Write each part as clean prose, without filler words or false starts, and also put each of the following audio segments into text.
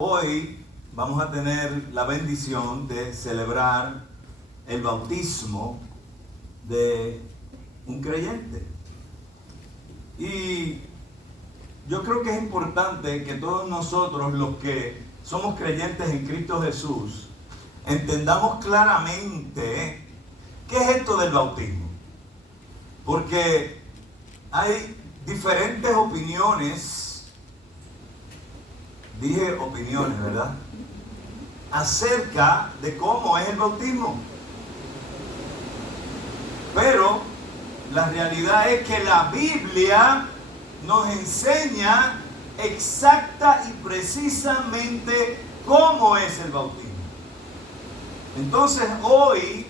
Hoy vamos a tener la bendición de celebrar el bautismo de un creyente. Y yo creo que es importante que todos nosotros, los que somos creyentes en Cristo Jesús, entendamos claramente qué es esto del bautismo. Porque hay diferentes opiniones. Dije opiniones, ¿verdad? Acerca de cómo es el bautismo. Pero la realidad es que la Biblia nos enseña exacta y precisamente cómo es el bautismo. Entonces hoy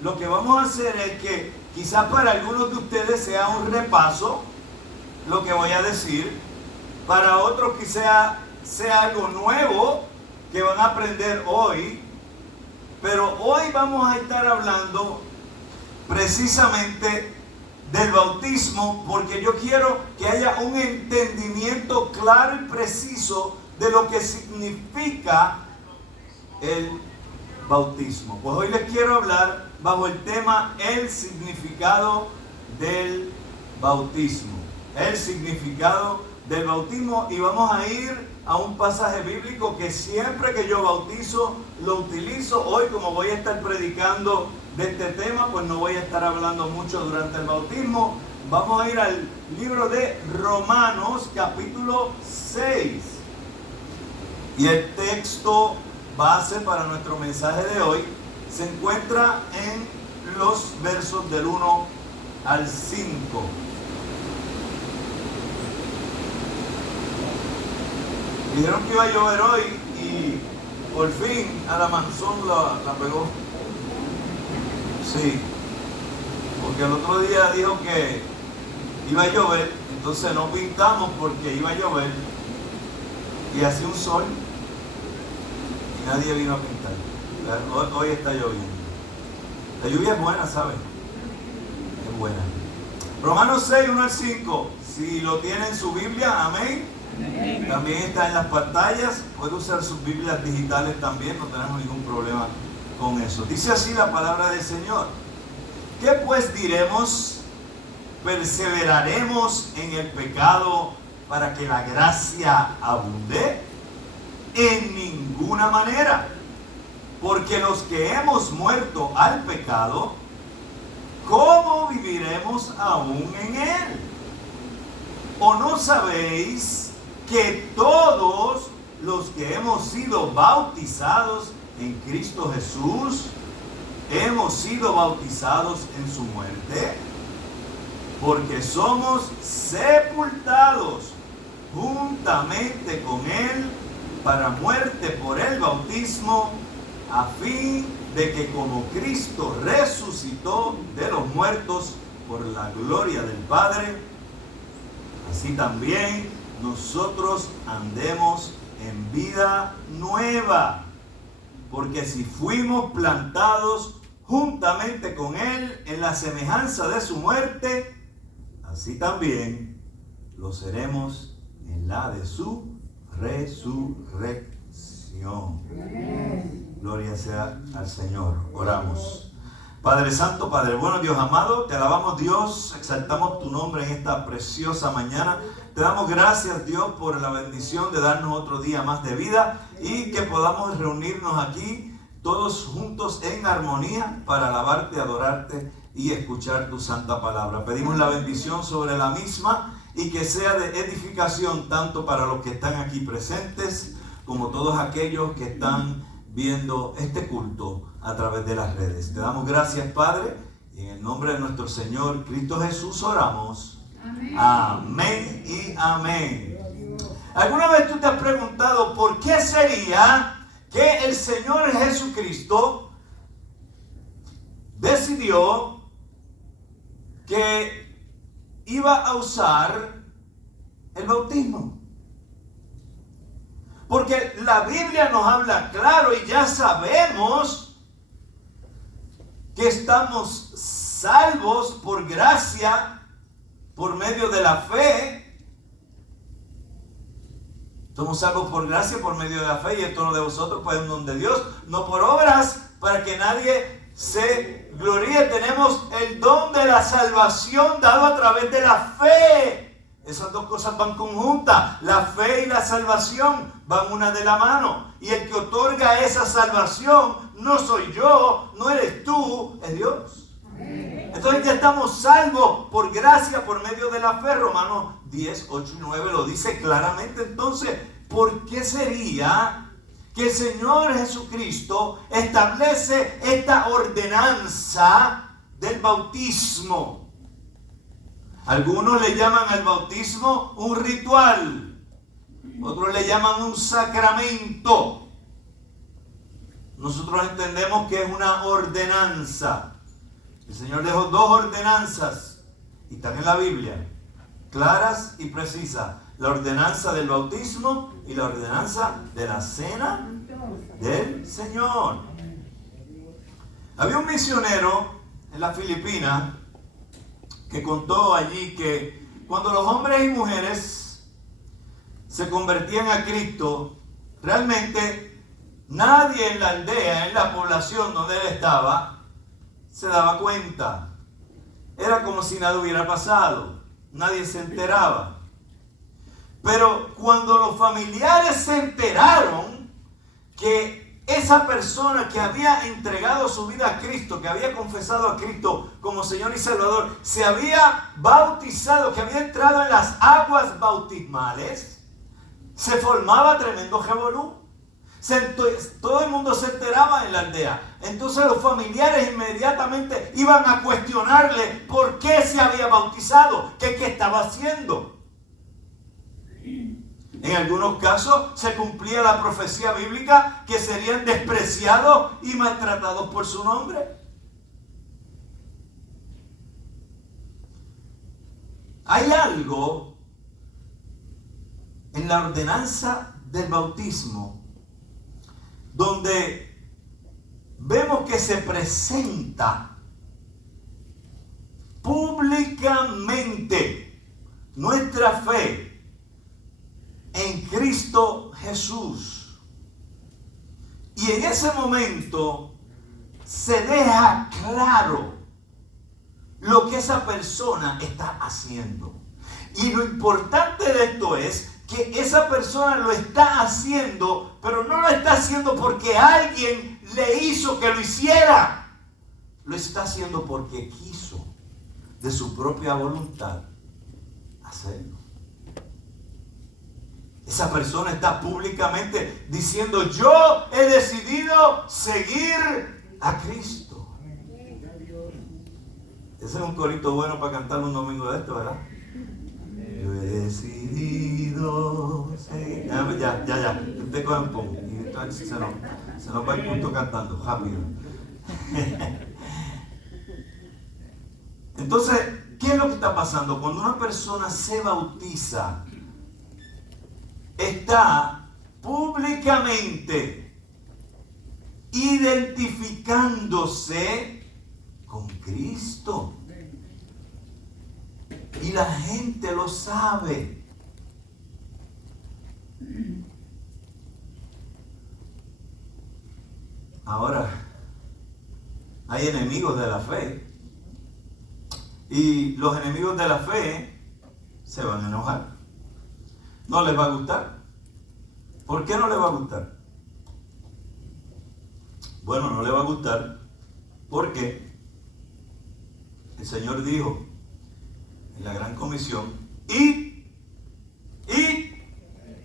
lo que vamos a hacer es que quizás para algunos de ustedes sea un repaso lo que voy a decir, para otros quizás sea algo nuevo que van a aprender hoy, pero hoy vamos a estar hablando precisamente del bautismo, porque yo quiero que haya un entendimiento claro y preciso de lo que significa el bautismo. Pues hoy les quiero hablar bajo el tema el significado del bautismo. El significado del bautismo, y vamos a ir a un pasaje bíblico que siempre que yo bautizo lo utilizo. Hoy, como voy a estar predicando de este tema, pues no voy a estar hablando mucho durante el bautismo. Vamos a ir al libro de Romanos capítulo 6, y el texto base para nuestro mensaje de hoy se encuentra en los versos del 1 al 5. Dijeron que iba a llover hoy y por fin Adamanzón la pegó. Sí, porque el otro día dijo que iba a llover, entonces no pintamos porque iba a llover y hacía un sol y nadie vino a pintar. Hoy está lloviendo. La lluvia es buena, ¿sabes? Es buena. Romanos 6, 1 al 5. Si lo tiene en su Biblia, amén. También está en las pantallas. Puede usar sus Biblias digitales también, no tenemos ningún problema con eso. Dice así la palabra del Señor: ¿qué pues diremos? ¿Perseveraremos en el pecado para que la gracia abunde? En ninguna manera, porque los que hemos muerto al pecado, ¿cómo viviremos aún en él? ¿O no sabéis que todos los que hemos sido bautizados en Cristo Jesús, hemos sido bautizados en su muerte? Porque somos sepultados juntamente con Él para muerte por el bautismo, a fin de que como Cristo resucitó de los muertos por la gloria del Padre, así también nosotros andemos en vida nueva. Porque si fuimos plantados juntamente con Él en la semejanza de su muerte, así también lo seremos en la de su resurrección. Gloria sea al Señor. Oramos. Padre Santo, Padre bueno, Dios amado, te alabamos, Dios, exaltamos tu nombre en esta preciosa mañana. Te damos gracias, Dios, por la bendición de darnos otro día más de vida y que podamos reunirnos aquí todos juntos en armonía para alabarte, adorarte y escuchar tu santa palabra. Pedimos la bendición sobre la misma y que sea de edificación tanto para los que están aquí presentes como todos aquellos que están viendo este culto a través de las redes. Te damos gracias, Padre, y en el nombre de nuestro Señor Cristo Jesús oramos. Amén. Amén y amén. ¿Alguna vez tú te has preguntado por qué sería que el Señor Jesucristo decidió que iba a usar el bautismo? Porque la Biblia nos habla claro y ya sabemos que estamos salvos por gracia, por medio de la fe, Somos salvos por gracia, por medio de la fe, y esto no de vosotros, pues es un don de Dios, no por obras, para que nadie se gloríe. Tenemos el don de la salvación dado a través de la fe. Esas dos cosas van conjuntas. La fe y la salvación van una de la mano. Y el que otorga esa salvación no soy yo, no eres tú, es Dios. Entonces ya estamos salvos por gracia, por medio de la fe. Romanos 10, 8 y 9 lo dice claramente. Entonces, ¿por qué sería que el Señor Jesucristo establece esta ordenanza del bautismo? Algunos le llaman al bautismo un ritual, otros le llaman un sacramento. Nosotros entendemos que es una ordenanza. El Señor dejó dos ordenanzas, y están en la Biblia, claras y precisas. La ordenanza del bautismo y la ordenanza de la cena del Señor. Había un misionero en las Filipinas que contó allí que cuando los hombres y mujeres se convertían a Cristo, realmente nadie en la aldea, en la población donde él estaba, se daba cuenta. Era como si nada hubiera pasado. Nadie se enteraba. Pero cuando los familiares se enteraron que esa persona que había entregado su vida a Cristo, que había confesado a Cristo como Señor y Salvador, se había bautizado, que había entrado en las aguas bautismales, se formaba tremendo revolú. Todo el mundo se enteraba en la aldea. Entonces los familiares inmediatamente iban a cuestionarle por qué se había bautizado, qué estaba haciendo. En algunos casos se cumplía la profecía bíblica que serían despreciados y maltratados por su nombre. Hay algo en la ordenanza del bautismo donde vemos que se presenta públicamente nuestra fe en Cristo Jesús. Y en ese momento se deja claro lo que esa persona está haciendo. Y lo importante de esto es que esa persona lo está haciendo, pero no lo está haciendo porque alguien le hizo que lo hiciera. Lo está haciendo porque quiso, de su propia voluntad, hacerlo. Esa persona está públicamente diciendo: yo he decidido seguir a Cristo. Ese es un corito bueno para cantar un domingo de esto, ¿verdad? Yo he decidido seguir. Ya. Usted coge un poco. Y entonces se nos va el punto cantando, rápido. Entonces, ¿qué es lo que está pasando? Cuando una persona se bautiza, está públicamente identificándose con Cristo. Y la gente lo sabe. Ahora, hay enemigos de la fe. Y los enemigos de la fe se van a enojar. No les va a gustar. ¿Por qué no les va a gustar? Bueno, no les va a gustar porque el Señor dijo en la gran comisión: id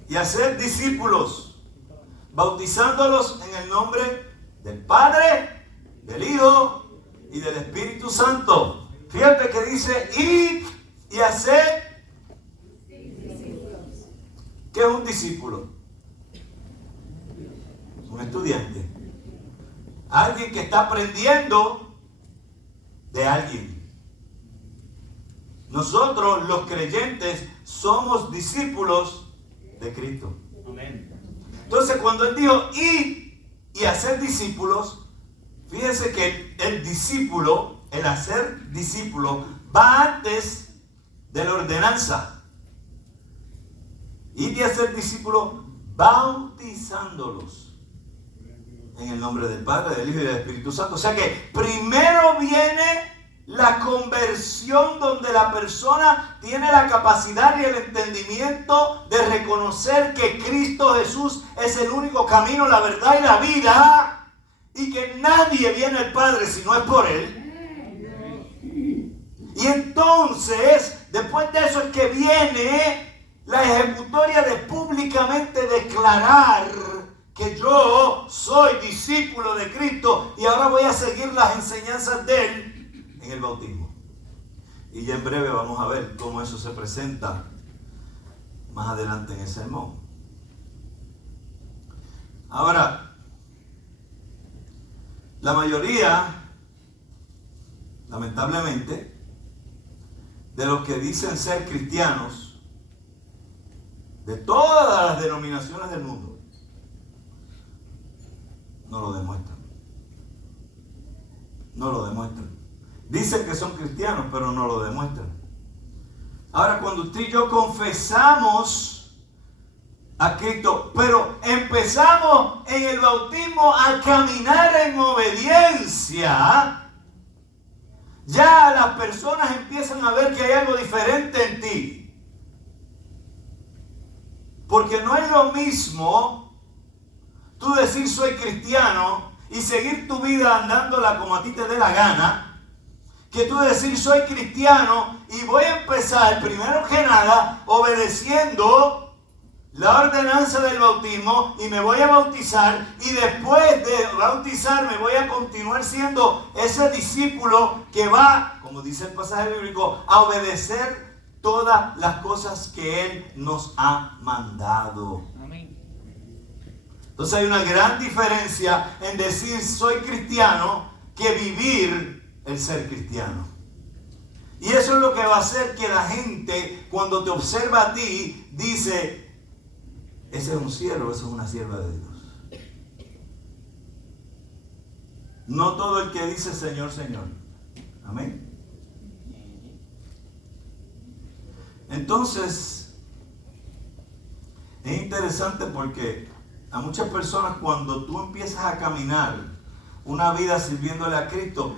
y hacer discípulos, bautizándolos en el nombre del Padre, del Hijo y del Espíritu Santo. Fíjate que dice: id y hacer. ¿Qué es un discípulo? Un estudiante. Alguien que está aprendiendo de alguien. Nosotros, los creyentes, somos discípulos de Cristo. Amén. Entonces, cuando Él dijo ir y hacer discípulos, fíjense que el discípulo, el hacer discípulo, va antes de la ordenanza. y de hacer discípulos, bautizándolos en el nombre del Padre, del Hijo y del Espíritu Santo. O sea que primero viene la conversión, donde la persona tiene la capacidad y el entendimiento de reconocer que Cristo Jesús es el único camino, la verdad y la vida, y que nadie viene al Padre si no es por Él. Y entonces, después de eso es que viene la ejecutoria de públicamente declarar que yo soy discípulo de Cristo y ahora voy a seguir las enseñanzas de Él en el bautismo. Y ya en breve vamos a ver cómo eso se presenta más adelante en el sermón. Ahora, la mayoría, lamentablemente, de los que dicen ser cristianos, de todas las denominaciones del mundo, no lo demuestran. No lo demuestran. Dicen que son cristianos, pero no lo demuestran. Ahora, cuando usted y yo confesamos a Cristo, pero empezamos en el bautismo a caminar en obediencia, ya las personas empiezan a ver que hay algo diferente en ti. Porque no es lo mismo tú decir soy cristiano y seguir tu vida andándola como a ti te dé la gana, que tú decir soy cristiano y voy a empezar primero que nada obedeciendo la ordenanza del bautismo y me voy a bautizar, y después de bautizarme voy a continuar siendo ese discípulo que va, como dice el pasaje bíblico, a obedecer todas las cosas que Él nos ha mandado. Amén. Entonces hay una gran diferencia en decir soy cristiano que vivir el ser cristiano. Y eso es lo que va a hacer que la gente, cuando te observa a ti, dice: ese es un siervo, esa es una sierva de Dios. No todo el que dice Señor, Señor. Amén. Entonces, es interesante porque a muchas personas, cuando tú empiezas a caminar una vida sirviéndole a Cristo,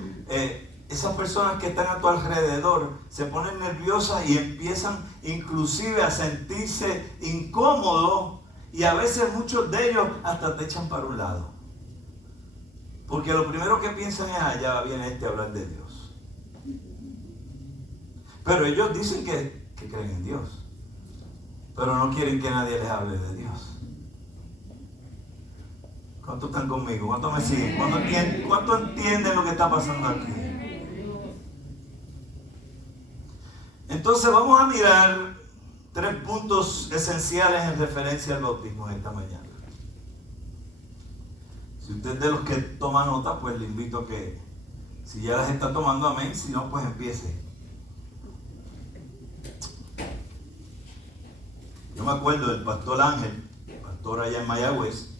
esas personas que están a tu alrededor se ponen nerviosas y empiezan inclusive a sentirse incómodos, y a veces muchos de ellos hasta te echan para un lado, porque lo primero que piensan es: allá viene este a hablar de Dios. Pero ellos dicen que creen en Dios, pero no quieren que nadie les hable de Dios. ¿Cuántos están conmigo? ¿Cuántos me siguen? ¿Cuántos entienden lo que está pasando aquí? Entonces vamos a mirar 3 puntos esenciales en referencia al bautismo en esta mañana. Si usted es de los que toma nota, pues le invito a que, si ya las está tomando, amén; si no, pues empiece. Yo me acuerdo del pastor Ángel, pastor allá en Mayagüez,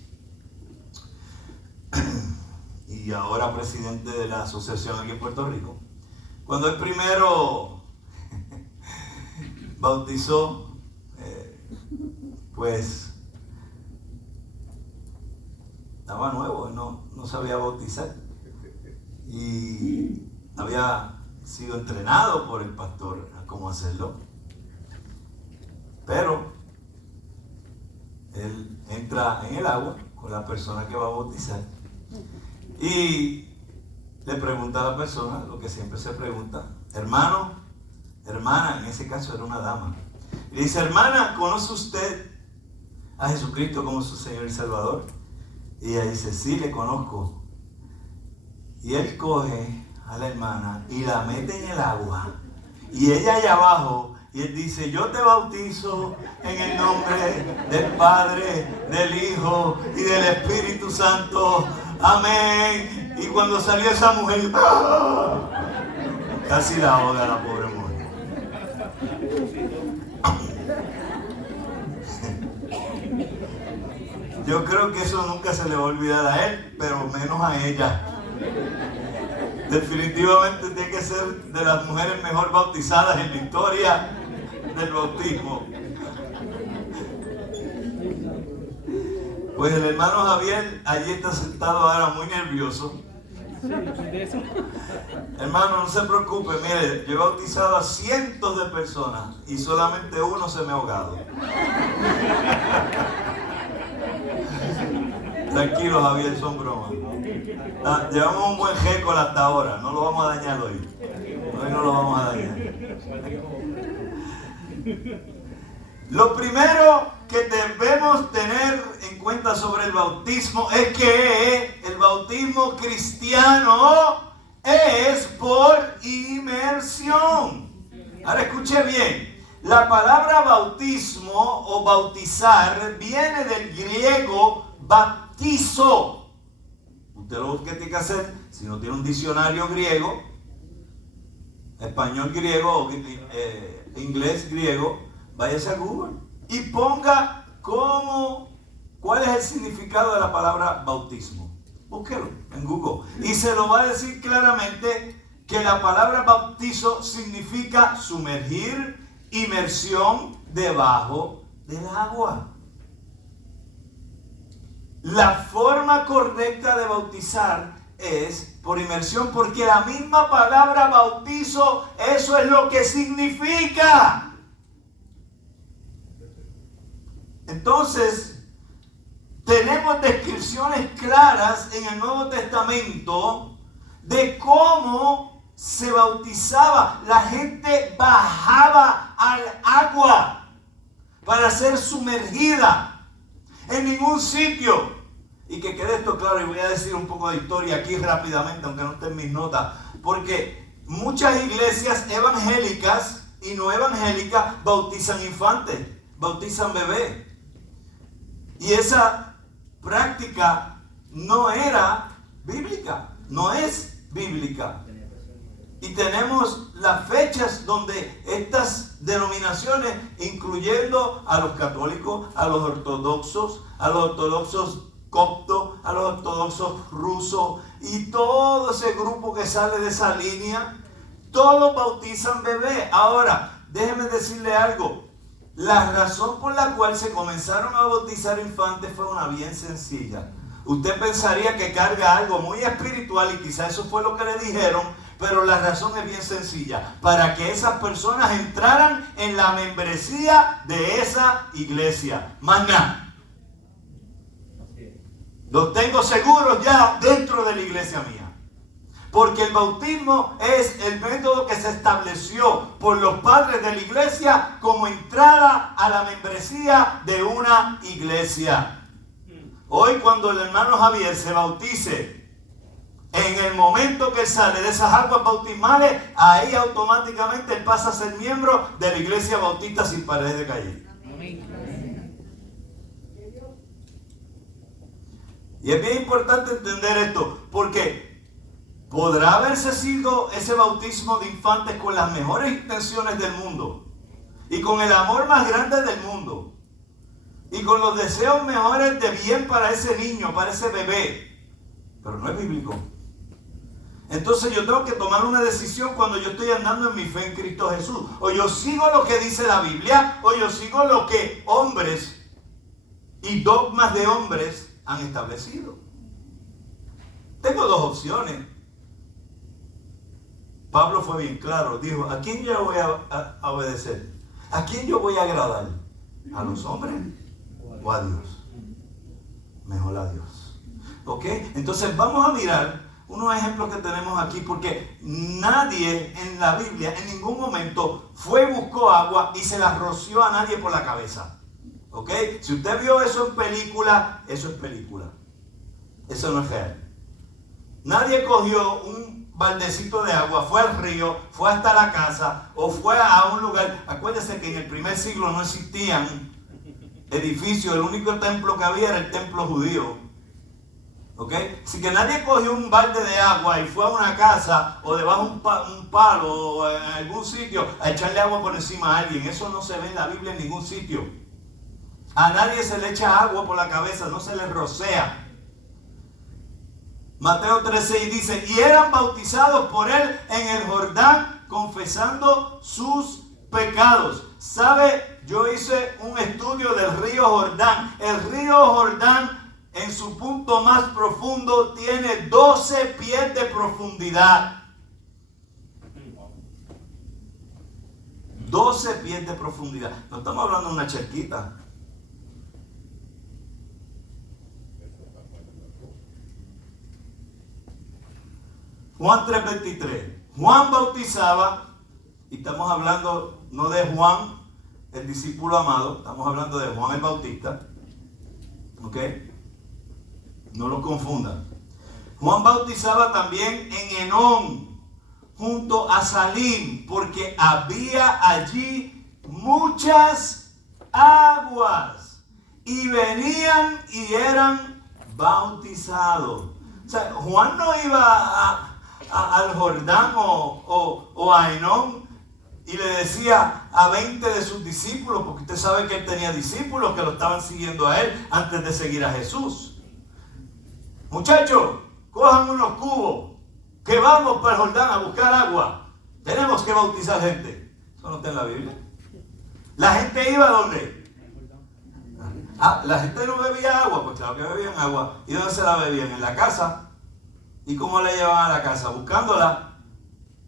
y ahora presidente de la asociación aquí en Puerto Rico. Cuando él primero bautizó, pues estaba nuevo, él no sabía bautizar, y había sido entrenado por el pastor a cómo hacerlo, pero él entra en el agua con la persona que va a bautizar y le pregunta a la persona lo que siempre se pregunta: hermano, hermana, en ese caso era una dama, y le dice: hermana, ¿conoce usted a Jesucristo como su Señor y Salvador? Y ella dice: sí, le conozco. Y él coge a la hermana y la mete en el agua, y ella allá abajo, y él dice: yo te bautizo en el nombre del Padre, del Hijo y del Espíritu Santo. Amén. Y cuando salió esa mujer, ¡ah!, casi la ahoga la pobre mujer. Yo creo que eso nunca se le va a olvidar a él, pero menos a ella. Definitivamente tiene que ser de las mujeres mejor bautizadas en la historia del bautismo. Pues el hermano Javier allí está sentado ahora muy nervioso. Hermano, no se preocupe, mire, yo he bautizado a cientos de personas y solamente uno se me ha ahogado. Tranquilo, Javier, son bromas. Llevamos un buen récord hasta ahora, no lo vamos a dañar hoy. Hoy no lo vamos a dañar. Lo primero que debemos tener en cuenta sobre el bautismo es que el bautismo cristiano es por inmersión. Ahora escuche bien, la palabra bautismo o bautizar viene del griego baptizo. Usted lo que tiene que hacer, si no tiene un diccionario griego, español griego o inglés griego, váyase a Google y ponga cuál es el significado de la palabra bautismo. Búsquelo en Google y se lo va a decir claramente que la palabra bautizo significa sumergir, inmersión debajo del agua. La forma correcta de bautizar es por inmersión, porque la misma palabra bautizo, eso es lo que significa. Entonces, tenemos descripciones claras en el Nuevo Testamento de cómo se bautizaba. La gente bajaba al agua para ser sumergida en ningún sitio. Y que quede esto claro, y voy a decir un poco de historia aquí rápidamente, aunque no esté en mis notas, porque muchas iglesias evangélicas y no evangélicas bautizan infantes, bautizan bebés. Y esa práctica no era bíblica, no es bíblica. Y tenemos las fechas donde estas denominaciones, incluyendo a los católicos, a los ortodoxos coptos, a los ortodoxos rusos y todo ese grupo que sale de esa línea, todos bautizan bebés. Ahora, déjeme decirle algo. La razón por la cual se comenzaron a bautizar infantes fue una bien sencilla. Usted pensaría que carga algo muy espiritual y quizás eso fue lo que le dijeron, pero la razón es bien sencilla. Para que esas personas entraran en la membresía de esa iglesia. Más nada. Los tengo seguros ya dentro de la iglesia mía. Porque el bautismo es el método que se estableció por los padres de la iglesia como entrada a la membresía de una iglesia. Hoy cuando el hermano Javier se bautice, en el momento que él sale de esas aguas bautismales, ahí automáticamente él pasa a ser miembro de la iglesia bautista sin paredes de calle. Y es bien importante entender esto, porque podrá haberse sido ese bautismo de infantes con las mejores intenciones del mundo y con el amor más grande del mundo y con los deseos mejores de bien para ese niño, para ese bebé, pero no es bíblico. Entonces yo tengo que tomar una decisión cuando yo estoy andando en mi fe en Cristo Jesús. O yo sigo lo que dice la Biblia, o yo sigo lo que hombres y dogmas de hombres han establecido. Tengo dos opciones. Pablo fue bien claro, dijo, ¿a quién yo voy a obedecer? ¿A quién yo voy a agradar? ¿A los hombres o a Dios? Mejor a Dios. ¿Ok? Entonces vamos a mirar unos ejemplos que tenemos aquí, porque nadie en la Biblia en ningún momento buscó agua y se la roció a nadie por la cabeza. ¿Ok? Si usted vio eso en película, eso es película. Eso no es real. Nadie cogió un baldecito de agua, fue al río, fue hasta la casa o fue a un lugar. Acuérdense que en el primer siglo no existían edificios, el único templo que había era el templo judío. ¿Ok? Así que nadie cogió un balde de agua y fue a una casa o debajo de un palo o en algún sitio a echarle agua por encima a alguien. Eso no se ve en la Biblia en ningún sitio. A nadie se le echa agua por la cabeza, no se le rocea. Mateo 3:6 dice, y eran bautizados por él en el Jordán, confesando sus pecados. ¿Sabe? Yo hice un estudio del río Jordán. El río Jordán en su punto más profundo tiene 12 pies de profundidad. 12 pies de profundidad. No estamos hablando de una cerquita. Juan 3:23. Juan bautizaba, y estamos hablando no de Juan, el discípulo amado, estamos hablando de Juan el Bautista. ¿Ok? No lo confundan. Juan bautizaba también en Enón, junto a Salim, porque había allí muchas aguas, y venían y eran bautizados. O sea, Juan no iba al Jordán o a Enón y le decía a 20 de sus discípulos, porque usted sabe que él tenía discípulos que lo estaban siguiendo a él antes de seguir a Jesús. Muchachos, cojan unos cubos, que vamos para el Jordán a buscar agua. Tenemos que bautizar gente. Eso no está en la Biblia. ¿La gente iba a dónde? La gente no bebía agua. Pues claro que bebían agua. ¿Y dónde se la bebían? En la casa. ¿Y cómo la llevaban a la casa? Buscándola.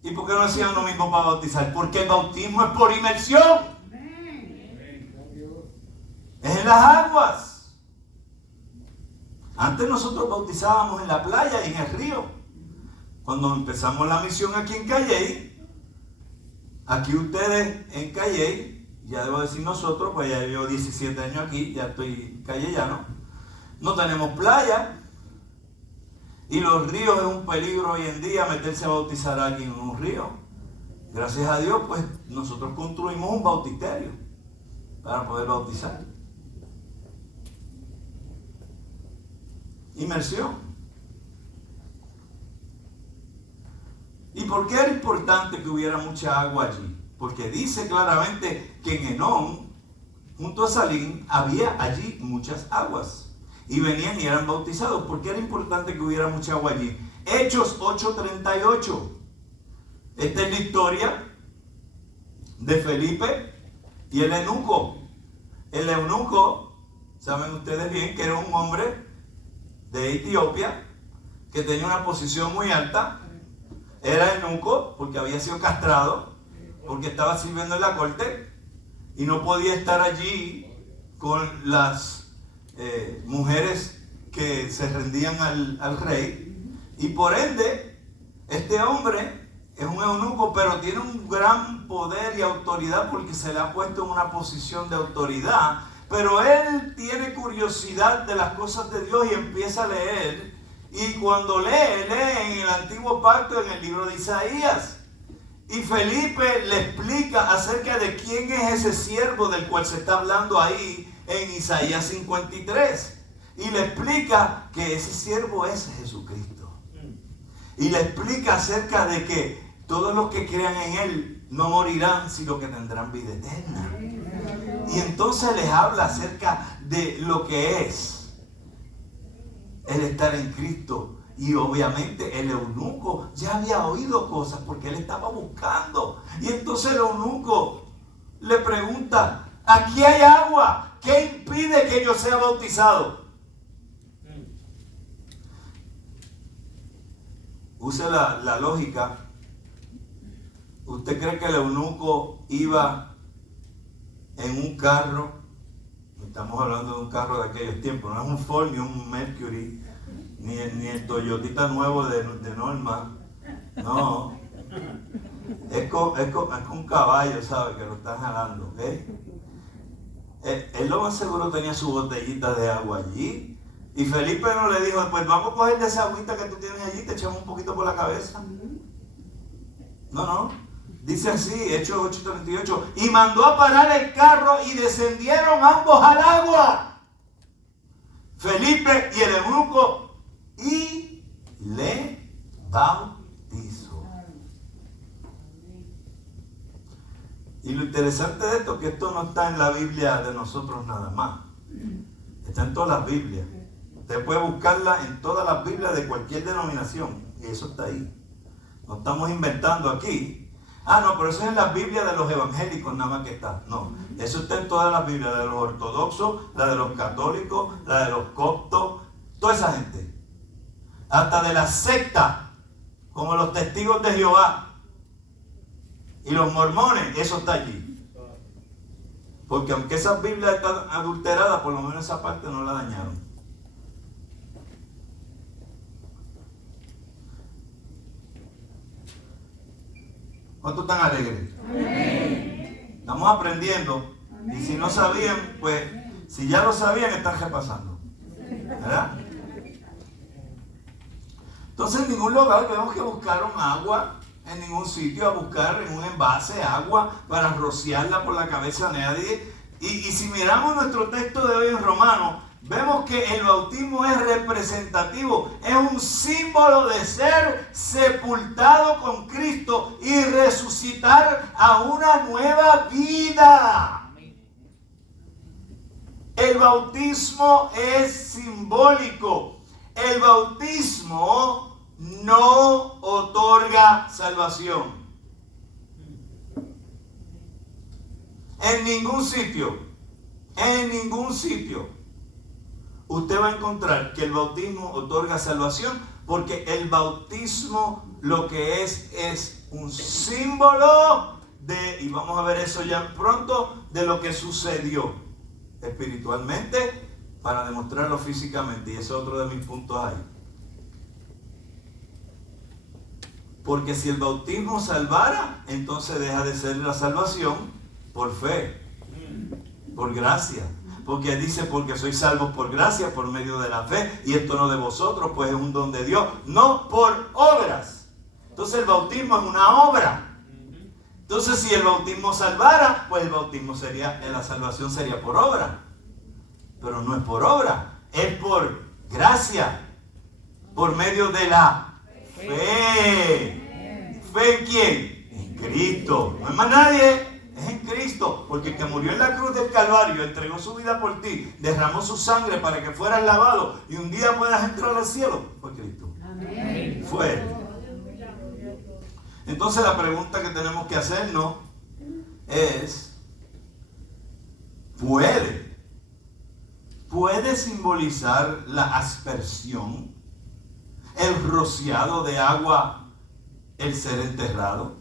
¿Y por qué no hacían lo mismo para bautizar? Porque el bautismo es por inmersión. Es en las aguas. Antes nosotros bautizábamos en la playa y en el río. Cuando empezamos la misión aquí en Calley, aquí ustedes en Calley, ya debo decir nosotros, pues ya llevo 17 años aquí, ya estoy calleyano, no tenemos playa. Y los ríos es un peligro hoy en día meterse a bautizar a alguien en un río. Gracias a Dios, pues nosotros construimos un bautisterio para poder bautizar. Inmersión. ¿Y por qué era importante que hubiera mucha agua allí? Porque dice claramente que en Enón, junto a Salim, había allí muchas aguas. Y venían y eran bautizados. ¿Por qué era importante que hubiera mucha agua allí? Hechos 8:38. Esta es la historia de Felipe y el eunuco. El eunuco, saben ustedes bien, que era un hombre de Etiopía, que tenía una posición muy alta. Era eunuco porque había sido castrado, porque estaba sirviendo en la corte y no podía estar allí con las mujeres que se rendían al rey, y por ende este hombre es un eunuco, pero tiene un gran poder y autoridad porque se le ha puesto en una posición de autoridad, pero él tiene curiosidad de las cosas de Dios y empieza a leer, y cuando lee en el Antiguo Pacto, en el libro de Isaías, y Felipe le explica acerca de quién es ese siervo del cual se está hablando ahí en Isaías 53, y le explica que ese siervo es Jesucristo, y le explica acerca de que todos los que crean en él no morirán, sino que tendrán vida eterna. Y entonces les habla acerca de lo que es el estar en Cristo. Y obviamente el eunuco ya había oído cosas porque él estaba buscando. Y entonces el eunuco le pregunta: aquí hay agua, ¿qué impide que yo sea bautizado? Use la lógica. ¿Usted cree que el eunuco iba en un carro? Estamos hablando de un carro de aquellos tiempos, no es un Ford ni un Mercury, ni el Toyotita nuevo de Norma. No, es con caballo, ¿sabe? Que lo están jalando, ¿ok? Él lo más seguro tenía su botellita de agua allí. Y Felipe no le dijo: pues vamos a coger de esa agüita que tú tienes allí, te echamos un poquito por la cabeza. No. Dice así, Hechos 8:38. Y mandó a parar el carro y descendieron ambos al agua, Felipe y el eunuco, y le bautizó. Y lo interesante de esto es que esto no está en la Biblia de nosotros nada más. Está en todas las Biblias. Usted puede buscarla en todas las Biblias de cualquier denominación. Y eso está ahí. No estamos inventando aquí. No, pero eso es en la Biblia de los evangélicos nada más que está. No, eso está en todas las Biblias, de los ortodoxos, la de los católicos, la de los coptos, Toda esa gente. Hasta de la secta, como los testigos de Jehová y los mormones, eso está allí. Porque aunque esas Biblias están adulteradas, por lo menos esa parte no la dañaron. ¿Cuántos están alegres? Amén. Estamos aprendiendo. Amén. Y si no sabían, pues, si ya lo sabían, están repasando. ¿Verdad? Entonces, en ningún lugar vemos que buscaron agua, en ningún sitio a buscar en un envase agua para rociarla por la cabeza a nadie. Y si miramos nuestro texto de hoy en Romanos, vemos que el bautismo es representativo, es un símbolo de ser sepultado con Cristo y resucitar a una nueva vida. El bautismo es simbólico. El bautismo no otorga salvación. En ningún sitio, usted va a encontrar que el bautismo otorga salvación, porque el bautismo lo que es un símbolo de, y vamos a ver eso ya pronto, de lo que sucedió espiritualmente para demostrarlo físicamente. Y ese es otro de mis puntos ahí. Porque si el bautismo salvara, entonces deja de ser la salvación por fe, por gracia. Porque dice, porque sois salvos por gracia, por medio de la fe, y esto no de vosotros, pues es un don de Dios, no por obras. Entonces el bautismo es una obra. Entonces si el bautismo salvara, pues el bautismo sería, la salvación sería por obra. Pero no es por obra, es por gracia, por medio de la fe. ¿Fe en quién? En Cristo. No es más nadie. Es en Cristo, porque el que murió en la cruz del Calvario, entregó su vida por ti, derramó su sangre para que fueras lavado y un día puedas entrar al cielo, fue Cristo. Amén. Fue Él. Entonces la pregunta que tenemos que hacernos es, ¿puede simbolizar la aspersión, el rociado de agua, el ser enterrado?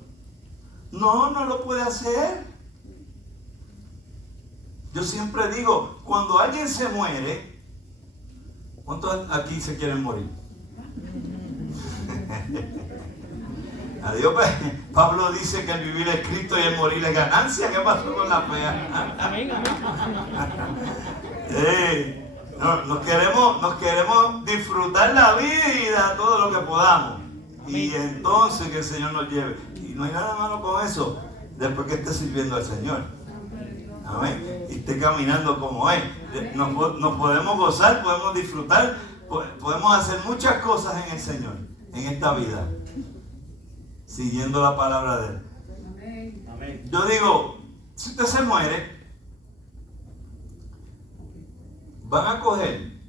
No, no lo puede hacer. Yo siempre digo, cuando alguien se muere, ¿cuántos aquí se quieren morir? Adiós, pues, Pablo dice que el vivir es Cristo y el morir es ganancia. ¿Qué pasó con la fe? Nos queremos disfrutar la vida todo lo que podamos. Y entonces que el Señor nos lleve. Y no hay nada malo con eso, después que esté sirviendo al Señor. Amén. Y esté caminando como Él. Nos podemos gozar, podemos disfrutar, podemos hacer muchas cosas en el Señor, en esta vida, siguiendo la palabra de Él. Amén. Yo digo, si usted se muere, van a coger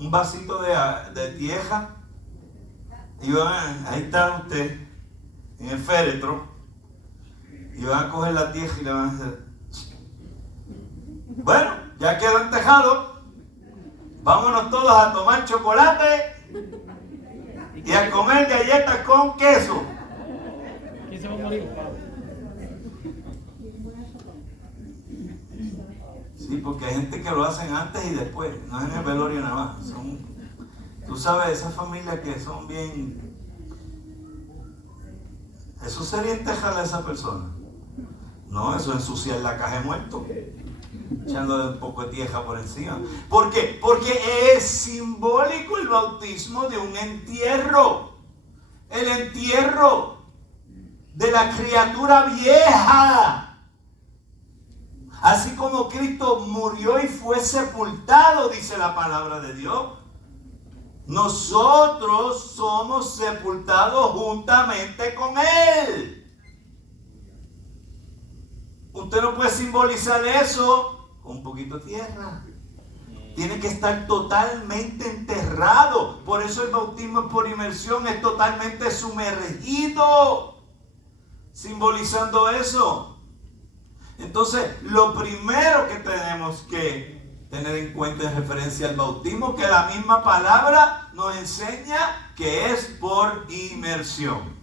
un vasito de tierra y ahí está usted en el féretro y van a coger la tierra y le van a hacer, bueno, ya quedó entejado, vámonos todos a tomar chocolate y a comer galletas con queso. ¿Quién se va a morir? Sí, porque hay gente que lo hacen antes y después, no es en el velorio nada más. Tú sabes, esas familias que son bien... Eso sería entejarle a esa persona. No, eso es ensuciar la caja de muertos, echándole un poco de tierra por encima. ¿Por qué? Porque es simbólico el bautismo de un entierro. El entierro de la criatura vieja. Así como Cristo murió y fue sepultado, dice la palabra de Dios, nosotros somos sepultados juntamente con Él. Usted no puede simbolizar eso con un poquito de tierra. Tiene que estar totalmente enterrado. Por eso el bautismo por inmersión es totalmente sumergido, simbolizando eso. Entonces, lo primero que tenemos que tener en cuenta en referencia al bautismo, que la misma palabra nos enseña que es por inmersión.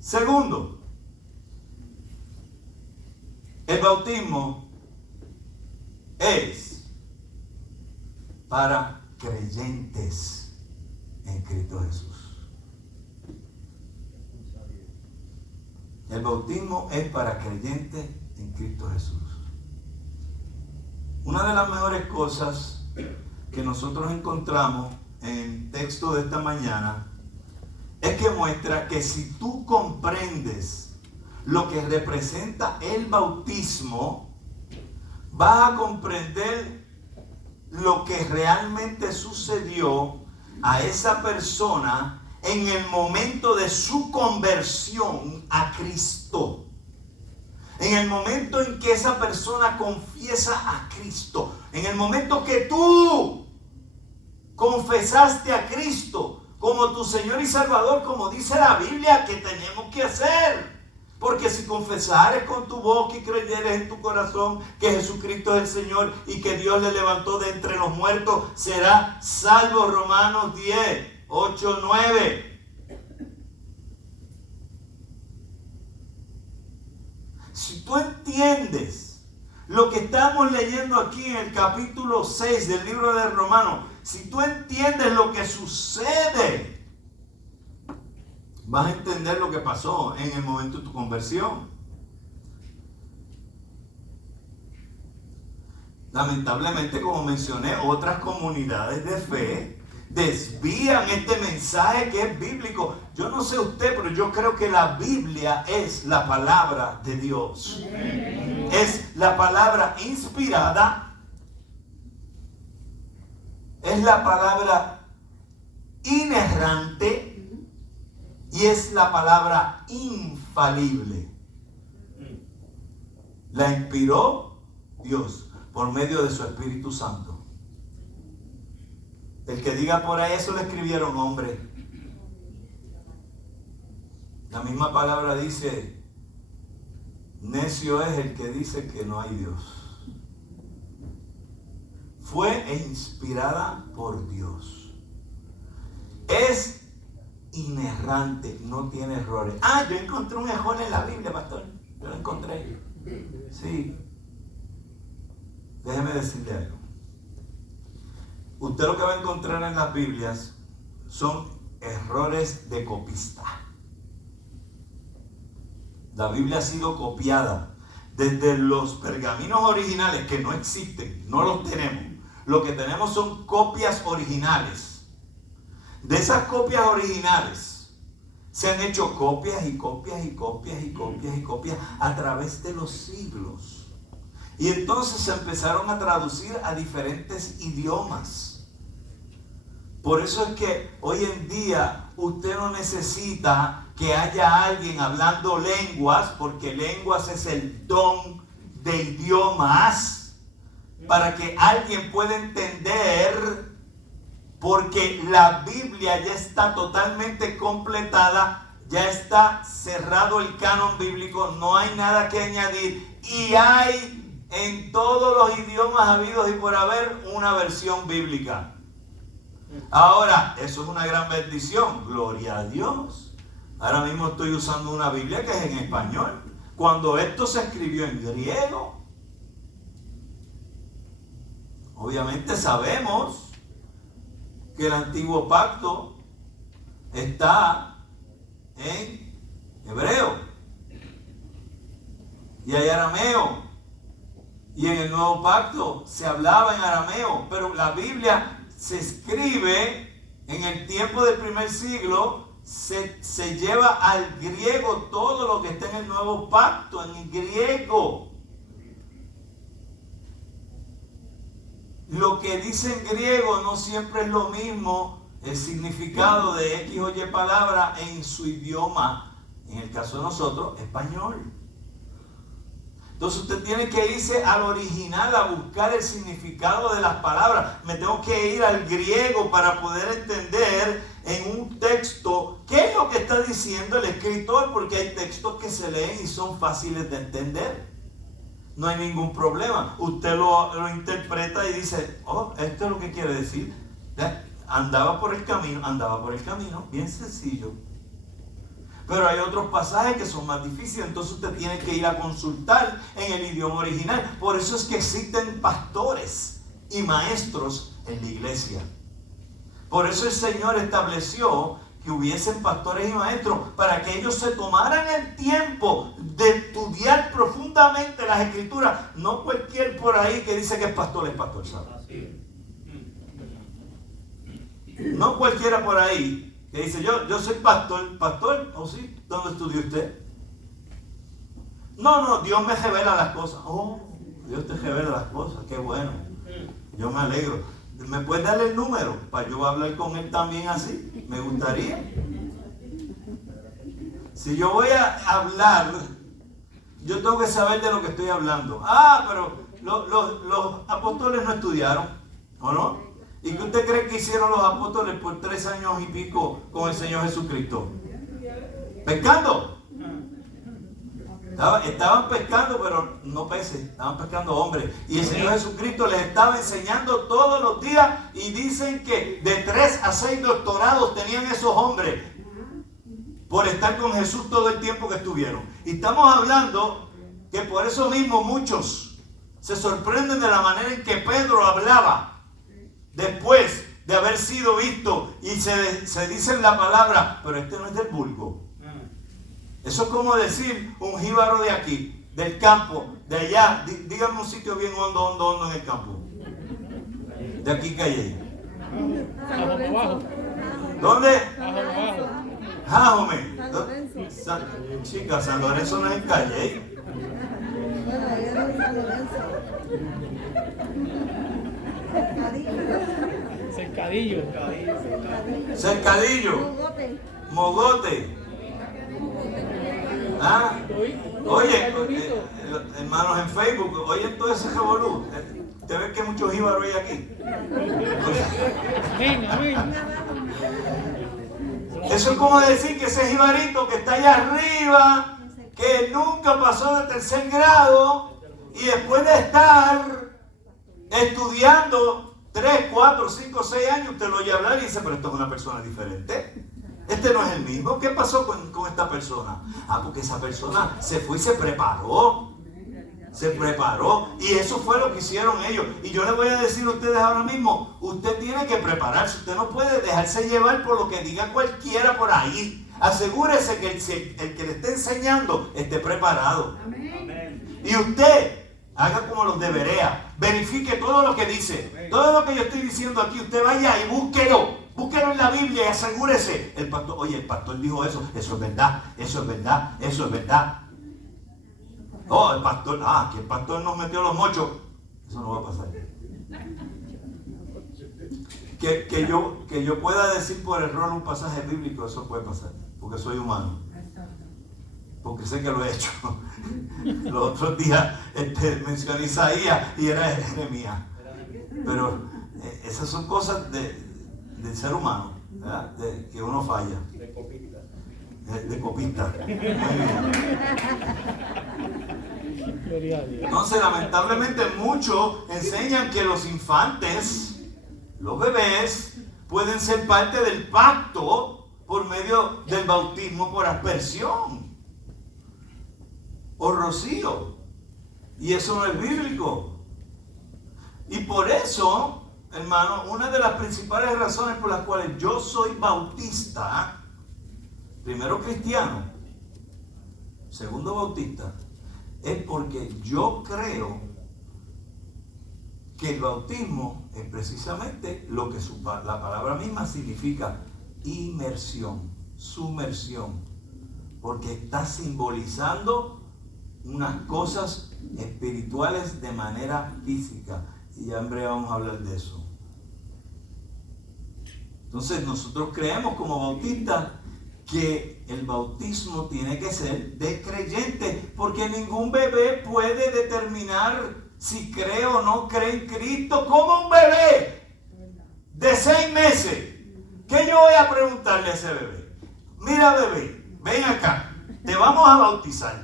Segundo, el bautismo es para creyentes en Cristo Jesús. El bautismo es para creyentes en Cristo Jesús. Una de las mejores cosas que nosotros encontramos en el texto de esta mañana es que muestra que si tú comprendes lo que representa el bautismo, vas a comprender lo que realmente sucedió a esa persona en el momento de su conversión a Cristo. En el momento en que esa persona confiesa a Cristo. En el momento que tú confesaste a Cristo como tu Señor y Salvador, como dice la Biblia que tenemos que hacer. Porque si confesares con tu boca y creyeres en tu corazón que Jesucristo es el Señor y que Dios le levantó de entre los muertos, serás salvo. Romanos 10, 8, 9. Si tú entiendes lo que estamos leyendo aquí en el capítulo 6 del libro de Romanos, si tú entiendes lo que sucede, vas a entender lo que pasó en el momento de tu conversión. Lamentablemente, como mencioné, otras comunidades de fe desvían este mensaje que es bíblico. Yo no sé usted, pero yo creo que la Biblia es la palabra de Dios. Es la palabra inspirada. Es la palabra inerrante. Y es la palabra infalible. La inspiró Dios por medio de su Espíritu Santo. El que diga por ahí, eso lo escribieron hombres. La misma palabra dice, necio es el que dice que no hay Dios. Fue inspirada por Dios. Es inerrante, no tiene errores. Yo encontré un error en la Biblia, pastor. Yo lo encontré. Sí. Déjeme decirle algo. Usted lo que va a encontrar en las Biblias son errores de copista. La Biblia ha sido copiada desde los pergaminos originales, que no existen, no los tenemos. Lo que tenemos son copias originales. De esas copias originales se han hecho copias y copias y copias y copias y copias a través de los siglos. Y entonces se empezaron a traducir a diferentes idiomas. Por eso es que hoy en día usted no necesita que haya alguien hablando lenguas, porque lenguas es el don de idiomas, para que alguien pueda entender. Porque la Biblia ya está totalmente completada, ya está cerrado el canon bíblico, no hay nada que añadir. Y hay en todos los idiomas habidos y por haber una versión bíblica. Ahora, eso es una gran bendición, gloria a Dios. Ahora mismo estoy usando una Biblia que es en español, cuando esto se escribió en griego. Obviamente sabemos que el antiguo pacto está en hebreo y hay arameo, y en el nuevo pacto se hablaba en arameo, pero la Biblia se escribe en el tiempo del primer siglo, se lleva al griego todo lo que está en el nuevo pacto, en el griego. Lo que dice en griego no siempre es lo mismo el significado de X o Y palabra en su idioma, en el caso de nosotros, español. Entonces usted tiene que irse al original a buscar el significado de las palabras. Me tengo que ir al griego para poder entender en un texto qué es lo que está diciendo el escritor, porque hay textos que se leen y son fáciles de entender. no hay ningún problema. Usted lo interpreta y dice, oh, esto es lo que quiere decir. Andaba por el camino, bien sencillo. Pero hay otros pasajes que son más difíciles, entonces usted tiene que ir a consultar en el idioma original. Por eso es que existen pastores y maestros en la iglesia. Por eso el Señor estableció que hubiesen pastores y maestros para que ellos se tomaran el tiempo de estudiar profundamente las Escrituras. No cualquier por ahí que dice que es pastor, ¿sabe? No cualquiera por ahí que dice, yo soy pastor. ¿Pastor? ¿O sí? ¿Dónde estudió usted? No, Dios me revela las cosas. Oh, Dios te revela las cosas, qué bueno. Yo me alegro. ¿Me puedes darle el número para yo hablar con él también así? Me gustaría. Si yo voy a hablar, yo tengo que saber de lo que estoy hablando. Pero los apóstoles no estudiaron, ¿o no? ¿Y qué usted cree que hicieron los apóstoles por 3 años y pico con el Señor Jesucristo? ¿Pescando? Estaban pescando, pero no peces, estaban pescando hombres. Y el Señor Jesucristo les estaba enseñando todos los días, y dicen que de 3 a 6 doctorados tenían esos hombres por estar con Jesús todo el tiempo que estuvieron. Y estamos hablando que por eso mismo muchos se sorprenden de la manera en que Pedro hablaba después de haber sido visto, y se dice en la palabra, pero este no es del vulgo. Eso es como decir un jíbaro de aquí, del campo, de allá. Dígame un sitio bien hondo en el campo. De aquí que hay ahí. ¿Dónde? Jajome. Chica, San Lorenzo no es en Calle. Bueno, ahí era en San Lorenzo. Cercadillo. Mogote. Oye, hermanos en Facebook, oye todo ese revolú. ¿Te ves que muchos jíbaros hay aquí? Eso es como decir que ese jibarito que está allá arriba, que nunca pasó de 3er grado, y después de estar estudiando 3, 4, 5, 6 años, usted lo oye hablar y dice, pero esto es una persona diferente. Este no es el mismo. ¿Qué pasó con esta persona? Porque esa persona se fue y se preparó. Y eso fue lo que hicieron ellos. Y yo les voy a decir a ustedes ahora mismo, usted tiene que prepararse. Usted no puede dejarse llevar por lo que diga cualquiera por ahí. Asegúrese que el que le esté enseñando esté preparado. Amén. Y usted haga como los de Berea. Verifique todo lo que dice. Todo lo que yo estoy diciendo aquí, usted vaya y búsquelo. Búsquelo en la Biblia y asegúrese. El pastor dijo eso. Eso es verdad. Oh, el pastor, que el pastor nos metió los mochos. Eso no va a pasar. Que yo pueda decir por error un pasaje bíblico, eso puede pasar. Porque soy humano. Porque sé que lo he hecho. Los otros días mencioné Isaías y era Jeremías. Pero esas son cosas del ser humano, ¿verdad? Que uno falla. De copista. Muy bien. Entonces, lamentablemente, muchos enseñan que los infantes, los bebés, pueden ser parte del pacto por medio del bautismo por aspersión o rocío. Y eso no es bíblico. Y por eso, hermano, una de las principales razones por las cuales yo soy bautista, primero cristiano, segundo bautista, es porque yo creo que el bautismo es precisamente lo que la palabra misma significa: inmersión, sumersión, porque está simbolizando unas cosas espirituales de manera física, y ya en breve vamos a hablar de eso. Entonces nosotros creemos como bautistas que el bautismo tiene que ser de creyente, porque ningún bebé puede determinar si cree o no cree en Cristo. Como un bebé de 6 meses, ¿qué yo voy a preguntarle a ese bebé? Mira, bebé, ven acá, te vamos a bautizar,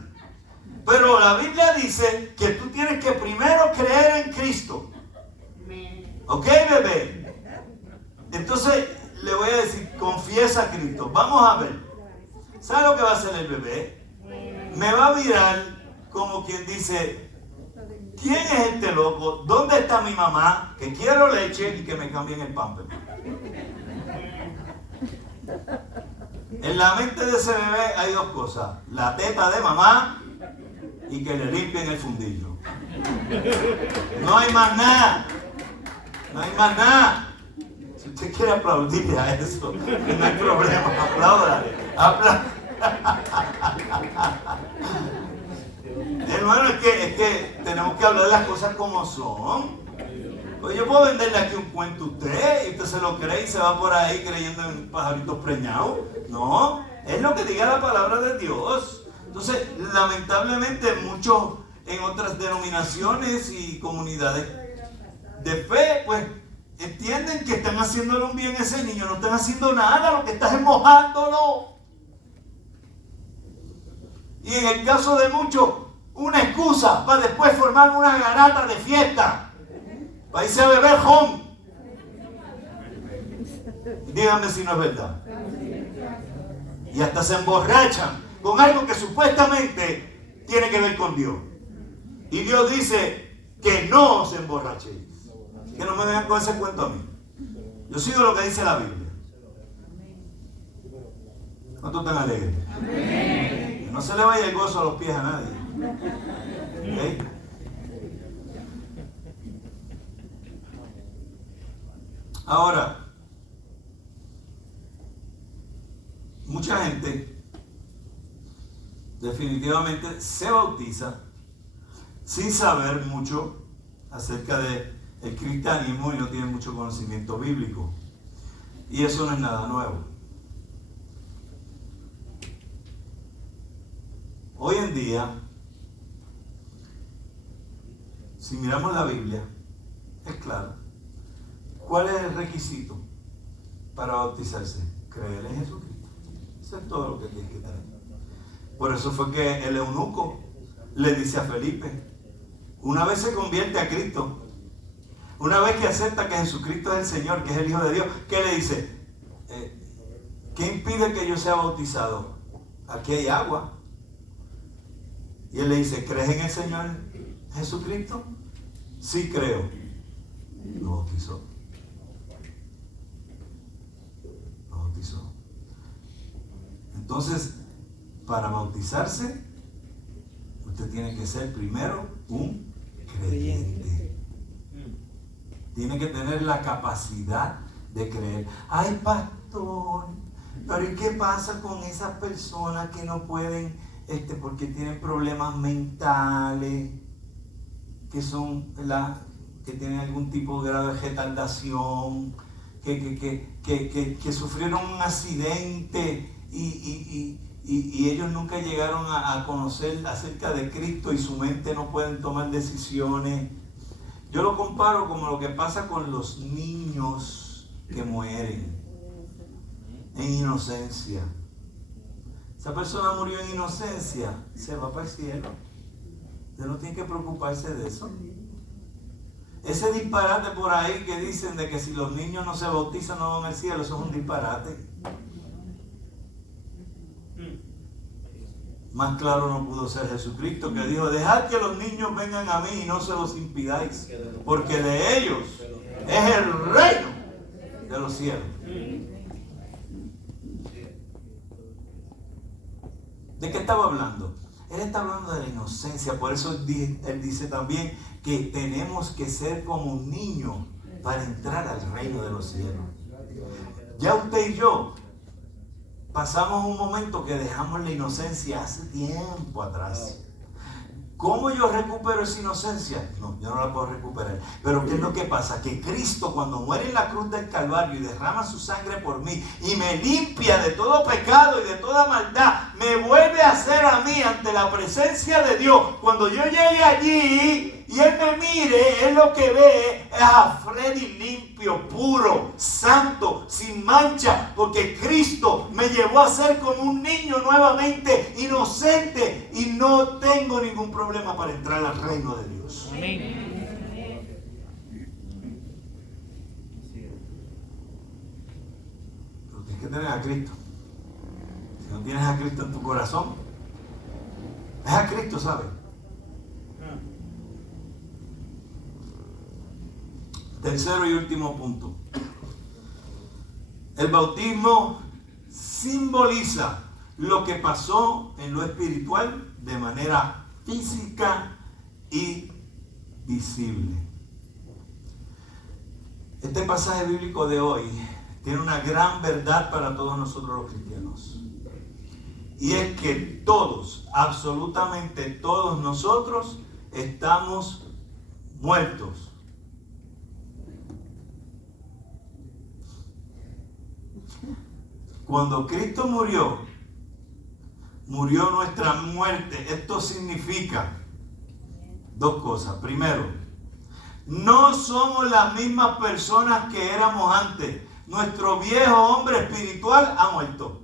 Pero la Biblia dice que tú tienes que primero creer en Cristo. ¿Ok, bebé? Entonces le voy a decir, confiesa a Cristo. Vamos a ver. ¿Sabe lo que va a hacer el bebé? Me va a mirar como quien dice, ¿quién es este loco? ¿Dónde está mi mamá? Que quiero leche y que me cambien el pamper. En la mente de ese bebé hay dos cosas: la teta de mamá y que le limpien el fundillo. No hay más nada. No hay más nada. Si usted quiere aplaudir a eso, no hay problema. Apláudale. Hermano, es que tenemos que hablar de las cosas como son. Pues yo puedo venderle aquí un cuento a usted y usted se lo cree y se va por ahí creyendo en pajaritos preñados. No, es lo que diga la palabra de Dios. Entonces, lamentablemente muchos en otras denominaciones y comunidades de fe, pues entienden que están haciéndole un bien a ese niño. No están haciendo nada, lo que estás es mojándolo. Y en el caso de muchos, una excusa para después formar una garata de fiesta, para irse a beber home. Díganme si no es verdad. Y hasta se emborrachan con algo que supuestamente tiene que ver con Dios. Y Dios dice que no os emborrachéis. Que no me vengan con ese cuento a mí. Yo sigo lo que dice la Biblia. ¿Cuántos están alegres? Que no se le vaya el gozo a los pies a nadie. ¿Okay? Ahora, mucha gente definitivamente se bautiza sin saber mucho acerca del cristianismo y no tiene mucho conocimiento bíblico. Y eso no es nada nuevo. Hoy en día, si miramos la Biblia, es claro. ¿Cuál es el requisito para bautizarse? Creer en Jesucristo. Eso es todo lo que tienes que tener. Por eso fue que el eunuco le dice a Felipe, una vez se convierte a Cristo, una vez que acepta que Jesucristo es el Señor, que es el Hijo de Dios, ¿qué le dice? ¿Qué impide que yo sea bautizado? Aquí hay agua. Y él le dice, ¿crees en el Señor Jesucristo? Sí, creo. Lo bautizó. Lo bautizó. Entonces, para bautizarse, usted tiene que ser primero un creyente. Tiene que tener la capacidad de creer. Ay, pastor, pero ¿y qué pasa con esas personas que no pueden, porque tienen problemas mentales, que son que tienen algún tipo de grado de retardación, que sufrieron un accidente y ellos nunca llegaron a conocer acerca de Cristo y su mente no pueden tomar decisiones? Yo lo comparo como lo que pasa con los niños que mueren en inocencia. Esa persona murió en inocencia, se va para el cielo. Usted no tiene que preocuparse de eso. Ese disparate por ahí que dicen de que si los niños no se bautizan no van al cielo, eso es un disparate. Más claro no pudo ser Jesucristo, que dijo, dejad que los niños vengan a mí y no se los impidáis, porque de ellos es el reino de los cielos. ¿De qué estaba hablando? Él está hablando de la inocencia. Por eso él dice también que tenemos que ser como un niño para entrar al reino de los cielos. Ya usted y yo pasamos un momento que dejamos la inocencia hace tiempo atrás. ¿Cómo yo recupero esa inocencia? No, yo no la puedo recuperar. Pero ¿qué es lo que pasa? Que Cristo, cuando muere en la cruz del Calvario y derrama su sangre por mí y me limpia de todo pecado y de toda maldad, me vuelve a hacer a mí ante la presencia de Dios. Cuando yo llegue allí, y Él me mire, Él lo que ve es a Freddy limpio, puro, santo, sin mancha, porque Cristo me llevó a ser como un niño nuevamente, inocente, y no tengo ningún problema para entrar al reino de Dios. Amén. Pero tienes que tener a Cristo. Si no tienes a Cristo en tu corazón, es a Cristo, ¿sabes? Tercero y último punto. El bautismo simboliza lo que pasó en lo espiritual de manera física y visible. Este pasaje bíblico de hoy tiene una gran verdad para todos nosotros los cristianos. Y es que todos, absolutamente todos nosotros, estamos muertos. Cuando Cristo murió nuestra muerte. Esto significa dos cosas. Primero, no somos las mismas personas que éramos antes. Nuestro viejo hombre espiritual ha muerto.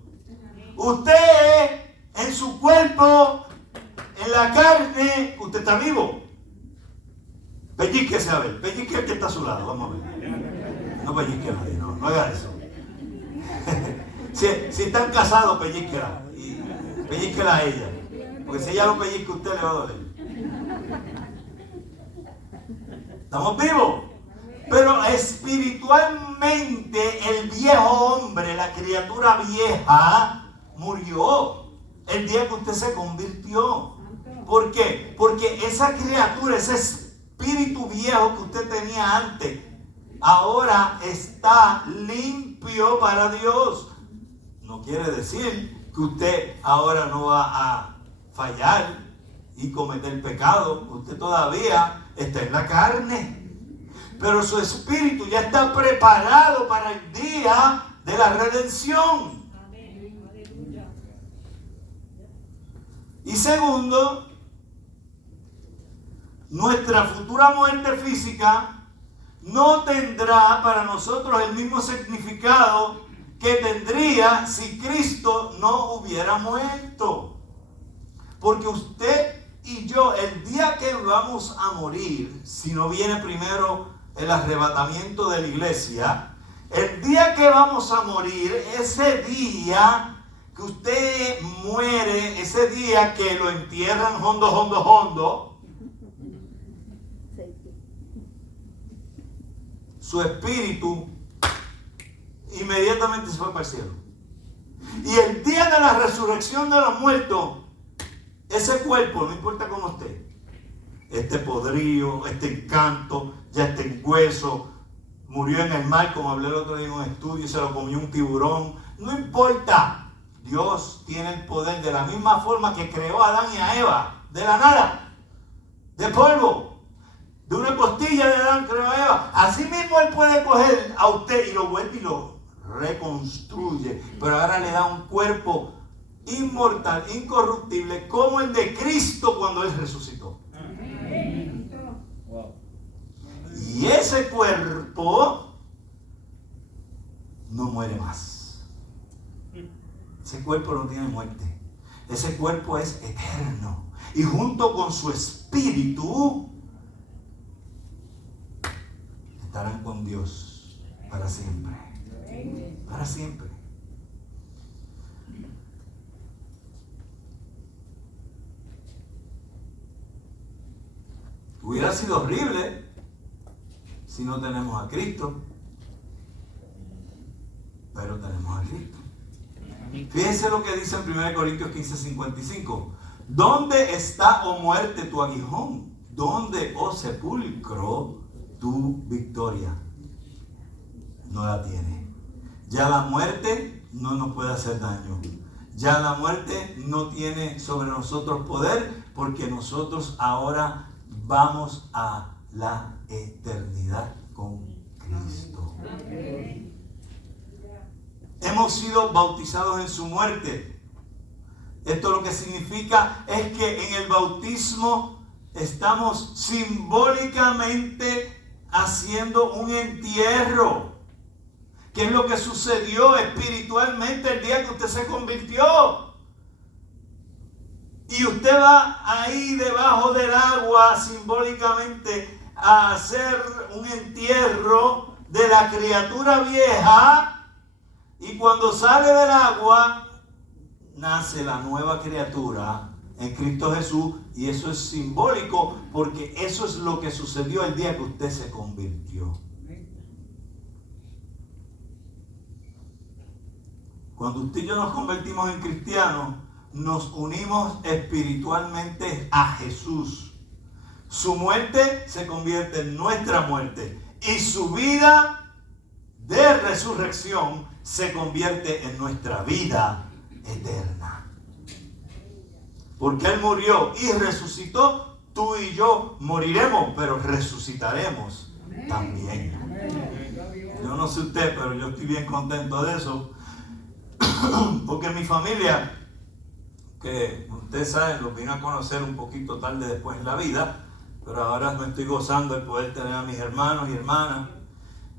Usted en su cuerpo, en la carne, usted está vivo. Pellizquese a ver, pellizque el que está a su lado, vamos a ver. No pellizque a nadie, no haga eso. Si están casados, pellizquela. Y pellizquela a ella. Porque si ella lo pellizca, a usted le va a doler. Estamos vivos. Pero espiritualmente el viejo hombre, la criatura vieja, murió el día que usted se convirtió. ¿Por qué? Porque esa criatura, ese espíritu viejo que usted tenía antes, ahora está limpio para Dios. No quiere decir que usted ahora no va a fallar y cometer pecado. Usted todavía está en la carne. Pero su espíritu ya está preparado para el día de la redención. Y segundo, nuestra futura muerte física no tendrá para nosotros el mismo significado que tendría si Cristo no hubiera muerto. Porque usted y yo, el día que vamos a morir, si no viene primero el arrebatamiento de la iglesia, el día que vamos a morir, ese día que usted muere, ese día que lo entierran hondo, su espíritu inmediatamente se fue para el cielo. Y el día de la resurrección de los muertos, ese cuerpo, no importa cómo esté podrido, esté en canto, ya esté en hueso, murió en el mar, como hablé el otro día en un estudio, se lo comió un tiburón, no importa. Dios tiene el poder, de la misma forma que creó a Adán y a Eva, de la nada, de polvo, de una costilla de Adán creó a Eva. Así mismo Él puede coger a usted y lo vuelve y lo reconstruye, pero ahora le da un cuerpo inmortal, incorruptible, como el de Cristo cuando Él resucitó. Y ese cuerpo no muere más. Ese cuerpo no tiene muerte. Ese cuerpo es eterno. Y junto con su espíritu estarán con Dios para siempre. Para siempre. Hubiera sido horrible si no tenemos a Cristo, pero tenemos a Cristo. Fíjense lo que dice en 1 Corintios 15:55. ¿Dónde está, oh muerte, tu aguijón? ¿Dónde, oh sepulcro, tu victoria? No la tiene. Ya la muerte no nos puede hacer daño. Ya la muerte no tiene sobre nosotros poder, porque nosotros ahora vamos a la eternidad con Cristo. Hemos sido bautizados en su muerte. Esto lo que significa es que en el bautismo estamos simbólicamente haciendo un entierro. ¿Qué es lo que sucedió espiritualmente el día que usted se convirtió? Y usted va ahí debajo del agua simbólicamente a hacer un entierro de la criatura vieja, y cuando sale del agua nace la nueva criatura en Cristo Jesús, y eso es simbólico porque eso es lo que sucedió el día que usted se convirtió. Cuando usted y yo nos convertimos en cristianos, nos unimos espiritualmente a Jesús. Su muerte se convierte en nuestra muerte y su vida de resurrección se convierte en nuestra vida eterna. Porque Él murió y resucitó, tú y yo moriremos, pero resucitaremos también. Yo no sé usted, pero yo estoy bien contento de eso. Porque mi familia, que ustedes saben, los vine a conocer un poquito tarde después en la vida, pero ahora me estoy gozando el poder tener a mis hermanos y hermanas.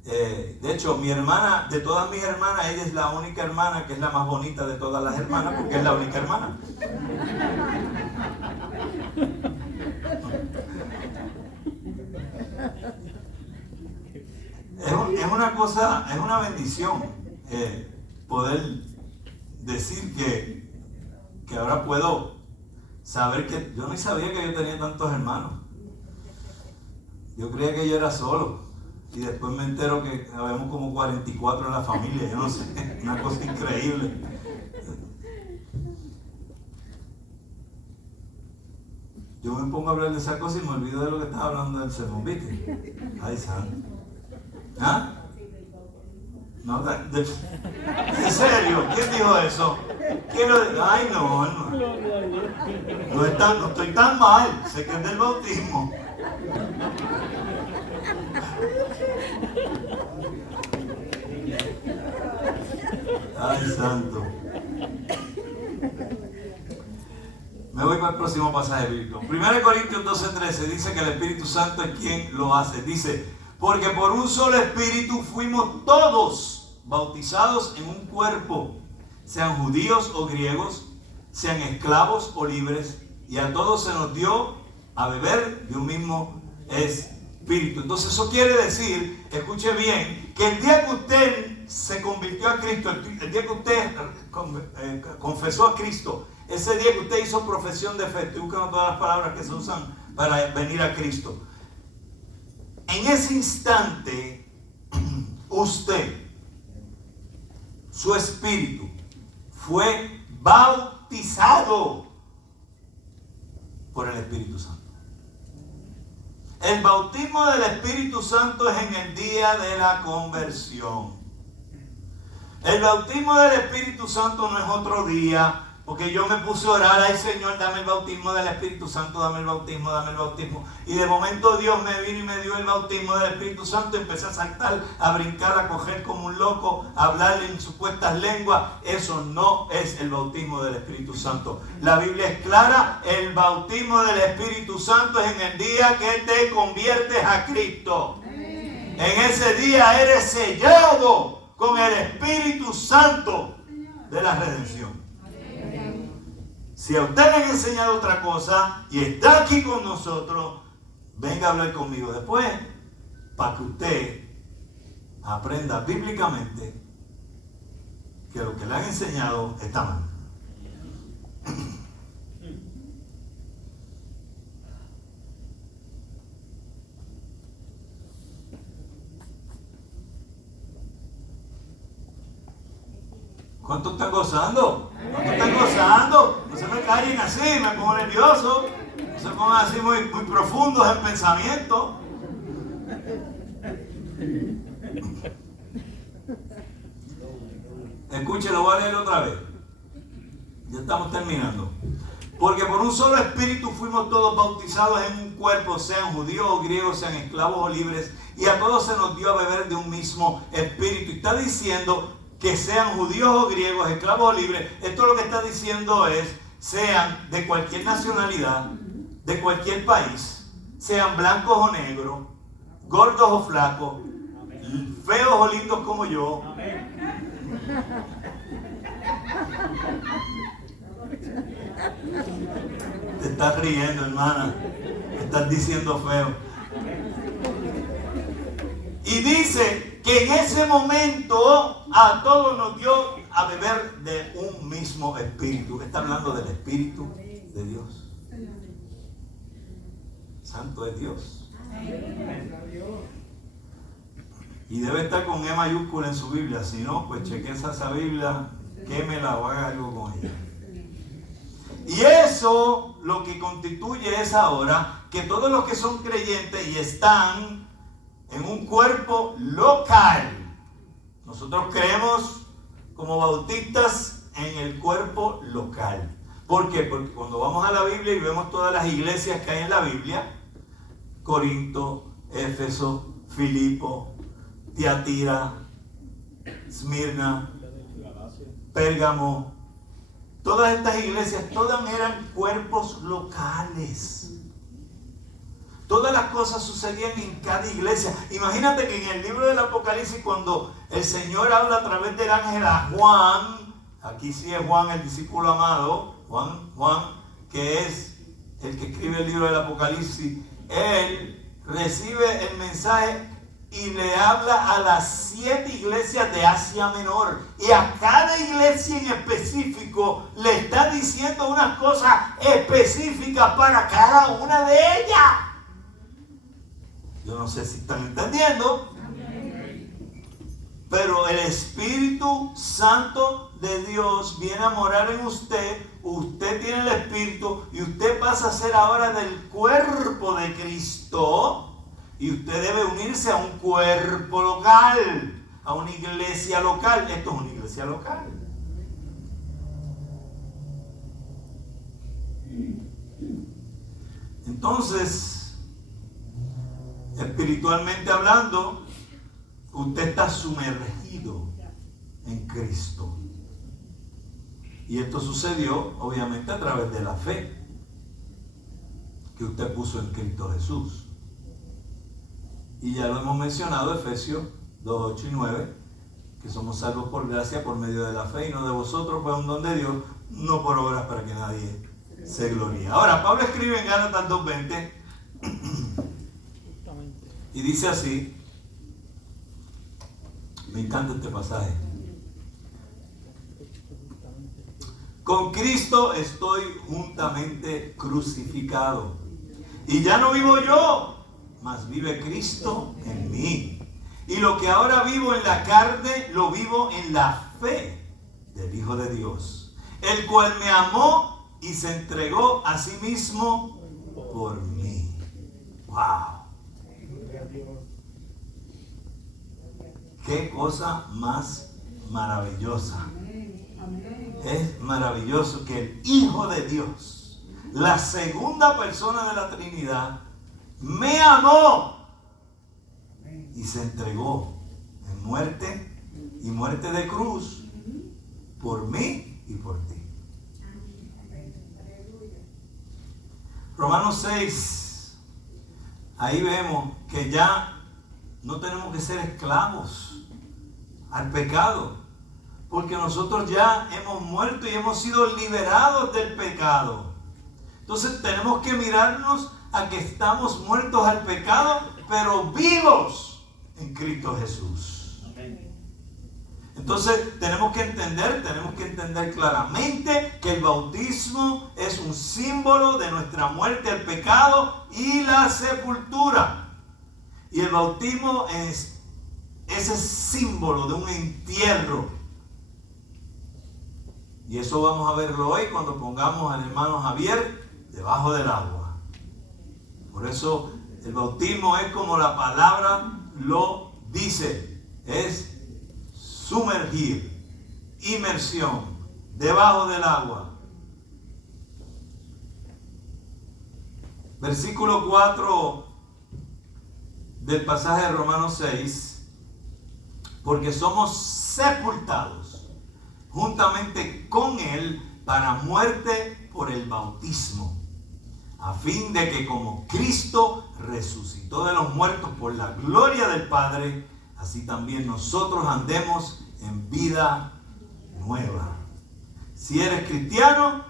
De hecho, mi hermana, de todas mis hermanas, ella es la única hermana que es la más bonita de todas las hermanas, porque es la única hermana. Es una cosa, es una bendición poder decir que ahora puedo saber que yo ni sabía que yo tenía tantos hermanos. Yo creía que yo era solo. Y después me entero que habemos como 44 en la familia. Yo no sé, una cosa increíble. Yo me pongo a hablar de esa cosa y me olvido de lo que estaba hablando del sermón, ¿viste? Ay, santo. ¿Ah? No, ¿en serio? ¿Quién dijo eso? Ay, no, hermano. No estoy tan mal. Sé que es del bautismo. Ay, santo. Me voy para el próximo pasaje bíblico. 1 Corintios 12:13 dice que el Espíritu Santo es quien lo hace. Dice, porque por un solo Espíritu fuimos todos bautizados en un cuerpo, sean judíos o griegos, sean esclavos o libres, y a todos se nos dio a beber de un mismo Espíritu. Entonces eso quiere decir, escuche bien, que el día que usted se convirtió a Cristo, el día que usted confesó a Cristo, ese día que usted hizo profesión de fe, estoy buscando todas las palabras que se usan para venir a Cristo, en ese instante usted, su espíritu, fue bautizado por el Espíritu Santo. El bautismo del Espíritu Santo es en el día de la conversión. El bautismo del Espíritu Santo no es otro día, porque yo me puse a orar, ay Señor, dame el bautismo del Espíritu Santo, dame el bautismo, dame el bautismo. Y de momento Dios me vino y me dio el bautismo del Espíritu Santo. Empecé a saltar, a brincar, a coger como un loco, a hablar en supuestas lenguas. Eso no es el bautismo del Espíritu Santo. La Biblia es clara, el bautismo del Espíritu Santo es en el día que te conviertes a Cristo. En ese día eres sellado con el Espíritu Santo de la redención. Si a usted le han enseñado otra cosa y está aquí con nosotros, venga a hablar conmigo después para que usted aprenda bíblicamente que lo que le han enseñado está mal. ¿Cuánto están gozando? ¿Cuánto están gozando? No se me callen así, me pongo nervioso. No se pongan así muy profundos en pensamiento. Escúchelo, voy a leer otra vez. Ya estamos terminando. Porque por un solo espíritu fuimos todos bautizados en un cuerpo, sean judíos o griegos, sean esclavos o libres, y a todos se nos dio a beber de un mismo espíritu. Y está diciendo que sean judíos o griegos, esclavos o libres. Esto lo que está diciendo es, sean de cualquier nacionalidad, de cualquier país, sean blancos o negros, gordos o flacos, feos o lindos como yo. Te estás riendo, hermana. Me estás diciendo feo. Y dice que en ese momento a todos nos dio a beber de un mismo espíritu. Está hablando del Espíritu de Dios. Santo es Dios. Y debe estar con E mayúscula en su Biblia. Si no, pues cheque esa Biblia, quémela o haga algo con ella. Y eso lo que constituye es ahora que todos los que son creyentes y están en un cuerpo local. Nosotros creemos como bautistas en el cuerpo local. ¿Por qué? Porque cuando vamos a la Biblia y vemos todas las iglesias que hay en la Biblia, Corinto, Éfeso, Filipo, Tiatira, Esmirna, Pérgamo, todas estas iglesias, todas eran cuerpos locales. Todas las cosas sucedían en cada iglesia. Imagínate que en el libro del Apocalipsis, cuando el Señor habla a través del ángel a Juan, aquí sí es Juan, el discípulo amado, Juan, que es el que escribe el libro del Apocalipsis, él recibe el mensaje y le habla a las 7 iglesias de Asia Menor. Y a cada iglesia en específico le está diciendo unas cosas específicas para cada una de ellas. Yo no sé si están entendiendo. Pero el Espíritu Santo de Dios viene a morar en usted. Usted tiene el Espíritu y usted pasa a ser ahora del cuerpo de Cristo. Y usted debe unirse a un cuerpo local, a una iglesia local. Esto es una iglesia local. Entonces, espiritualmente hablando, usted está sumergido en Cristo. Y esto sucedió, obviamente, a través de la fe que usted puso en Cristo Jesús. Y ya lo hemos mencionado, Efesios 2, 8 y 9, que somos salvos por gracia por medio de la fe y no de vosotros, pues un don de Dios, no por obras para que nadie se gloríe. Ahora, Pablo escribe en Gálatas 2:20 y dice así, me encanta este pasaje: con Cristo estoy juntamente crucificado, y ya no vivo yo, mas vive Cristo en mí. Y lo que ahora vivo en la carne, lo vivo en la fe del Hijo de Dios, el cual me amó y se entregó a sí mismo por mí. ¡Wow! ¡Qué cosa más maravillosa! Es maravilloso que el Hijo de Dios, la segunda persona de la Trinidad, me amó y se entregó en muerte y muerte de cruz por mí y por ti. Romanos 6, ahí vemos que ya no tenemos que ser esclavos al pecado, porque nosotros ya hemos muerto y hemos sido liberados del pecado. Entonces tenemos que mirarnos a que estamos muertos al pecado, pero vivos en Cristo Jesús. Entonces tenemos que entender claramente que el bautismo es un símbolo de nuestra muerte al pecado y la sepultura. Y el bautismo es ese símbolo de un entierro. Y eso vamos a verlo hoy cuando pongamos al hermano Javier debajo del agua. Por eso el bautismo es como la palabra lo dice, es sumergir, inmersión, debajo del agua. Versículo 4 del pasaje de Romanos 6, porque somos sepultados juntamente con Él para muerte por el bautismo, a fin de que como Cristo resucitó de los muertos por la gloria del Padre, así también nosotros andemos en vida nueva. Si eres cristiano,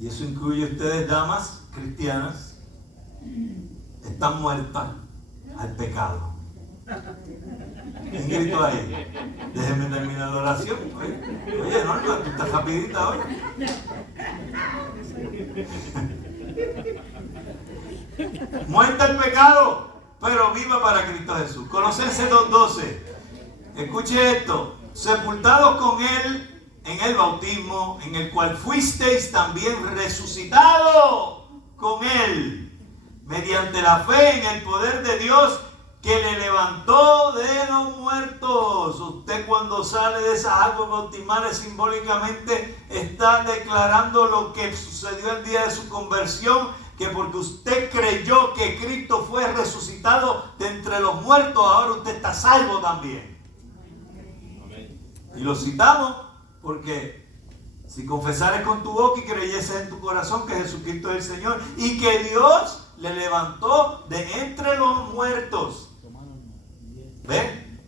y eso incluye a ustedes, damas cristianas, están muertas al pecado. ¿Quién gritó ahí? Déjenme terminar la oración. Oye, Norma, tú estás rapidita hoy. Muerta el pecado, pero viva para Cristo Jesús. Colosenses 2:12. Escuche esto. Sepultados con Él en el bautismo, en el cual fuisteis también resucitados con Él, mediante la fe en el poder de Dios que le levantó de los muertos. Usted, cuando sale de esas aguas bautismales, simbólicamente está declarando lo que sucedió el día de su conversión, que porque usted creyó que Cristo fue resucitado de entre los muertos, ahora usted está salvo también. Y lo citamos porque si confesares con tu boca y creyeses en tu corazón que Jesucristo es el Señor y que Dios le levantó de entre los muertos. ¿Ven?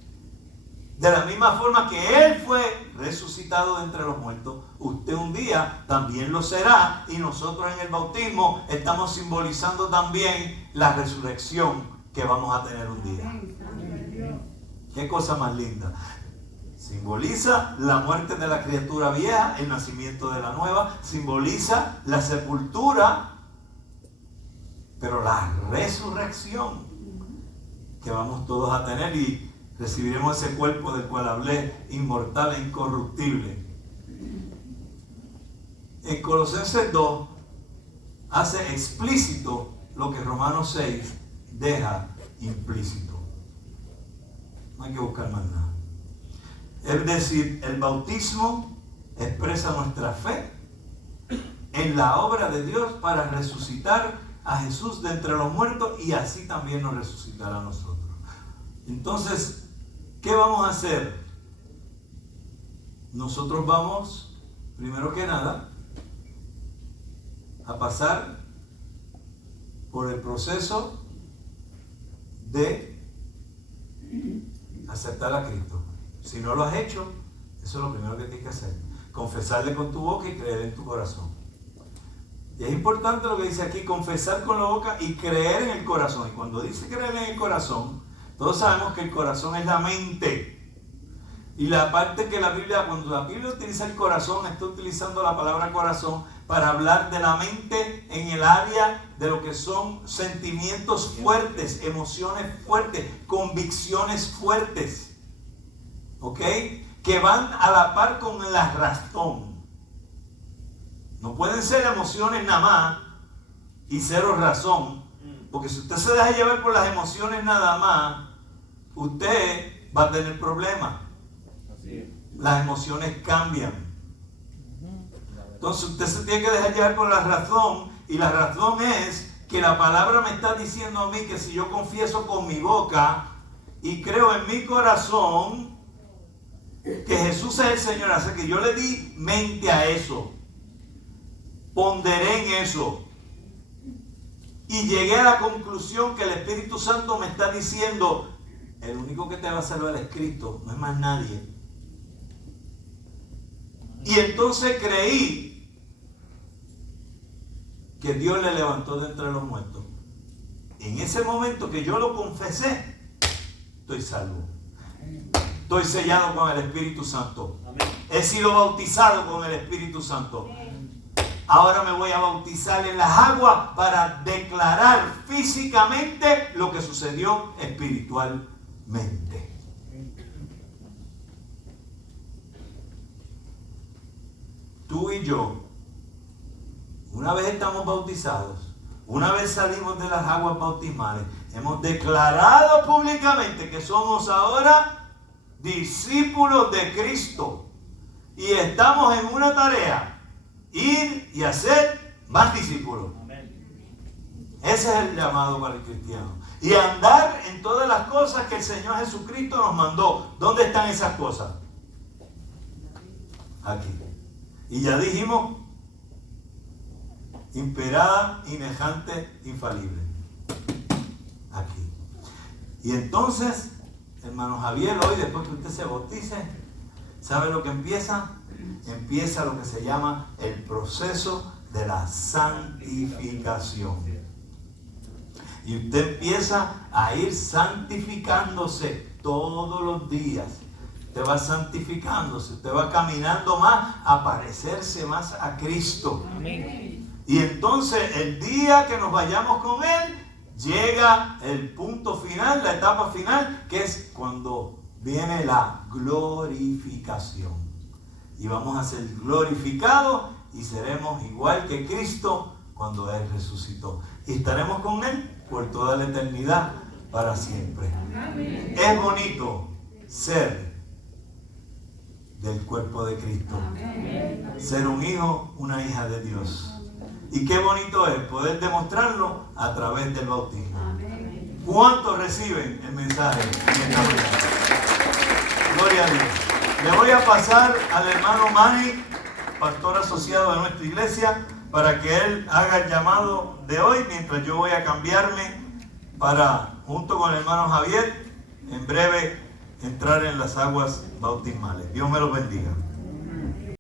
De la misma forma que Él fue resucitado de entre los muertos, usted un día también lo será, y nosotros en el bautismo estamos simbolizando también la resurrección que vamos a tener un día. Qué cosa más linda. Simboliza la muerte de la criatura vieja, el nacimiento de la nueva, simboliza la sepultura, pero la resurrección que vamos todos a tener, y recibiremos ese cuerpo del cual hablé, inmortal e incorruptible. En Colosenses 2 hace explícito lo que Romanos 6 deja implícito. No hay que buscar más nada. Es decir, el bautismo expresa nuestra fe en la obra de Dios para resucitar a Jesús de entre los muertos, y así también nos resucitará a nosotros. Entonces, ¿qué vamos a hacer? Nosotros vamos, primero que nada, a pasar por el proceso de aceptar a Cristo. Si no lo has hecho, eso es lo primero que tienes que hacer. Confesarle con tu boca y creer en tu corazón. Y es importante lo que dice aquí, confesar con la boca y creer en el corazón. Y cuando dice creer en el corazón, todos sabemos que el corazón es la mente. Y la parte que la Biblia, cuando la Biblia utiliza el corazón, está utilizando la palabra corazón para hablar de la mente en el área de lo que son sentimientos fuertes, emociones fuertes, convicciones fuertes. ¿Ok? Que van a la par con la razón. No pueden ser emociones nada más y cero razón. Porque si usted se deja llevar por las emociones nada más, usted va a tener problemas. Las emociones cambian. Entonces usted se tiene que dejar llevar por la razón, y la razón es que la palabra me está diciendo a mí que si yo confieso con mi boca y creo en mi corazón que Jesús es el Señor, así que yo le di mente a eso, ponderé en eso y llegué a la conclusión que el Espíritu Santo me está diciendo: el único que te va a salvar es Cristo, no es más nadie. Y entonces creí que Dios le levantó de entre los muertos. En ese momento que yo lo confesé, estoy salvo. Estoy sellado con el Espíritu Santo. He sido bautizado con el Espíritu Santo. Ahora me voy a bautizar en las aguas para declarar físicamente lo que sucedió espiritualmente. Tú y yo, una vez estamos bautizados, una vez salimos de las aguas bautismales, hemos declarado públicamente que somos ahora discípulos de Cristo, y estamos en una tarea: ir y hacer más discípulos. Ese es el llamado para el cristiano, y andar en todas las cosas que el Señor Jesucristo nos mandó. ¿Dónde están esas cosas? Aquí. Y ya dijimos, inspirada, inejante, infalible. Aquí. Y entonces, hermano Javier, hoy después que usted se bautice, ¿sabe lo que empieza? Empieza lo que se llama el proceso de la santificación. Y usted empieza a ir santificándose todos los días. Usted va santificándose, usted va caminando más, a parecerse más a Cristo. Amén. Y entonces el día que nos vayamos con Él, llega el punto final, la etapa final, que es cuando viene la glorificación. Y vamos a ser glorificados y seremos igual que Cristo cuando Él resucitó. Y estaremos con Él por toda la eternidad, para siempre. Amén. Es bonito ser del cuerpo de Cristo. Amén. Ser un hijo, una hija de Dios. Y qué bonito es poder demostrarlo a través del bautismo. Amén. ¿Cuántos reciben el mensaje en esta mañana? Gloria a Dios. Le voy a pasar al hermano Manny, pastor asociado de nuestra iglesia, para que él haga el llamado de hoy, mientras yo voy a cambiarme para, junto con el hermano Javier, en breve entrar en las aguas bautismales. Dios me los bendiga.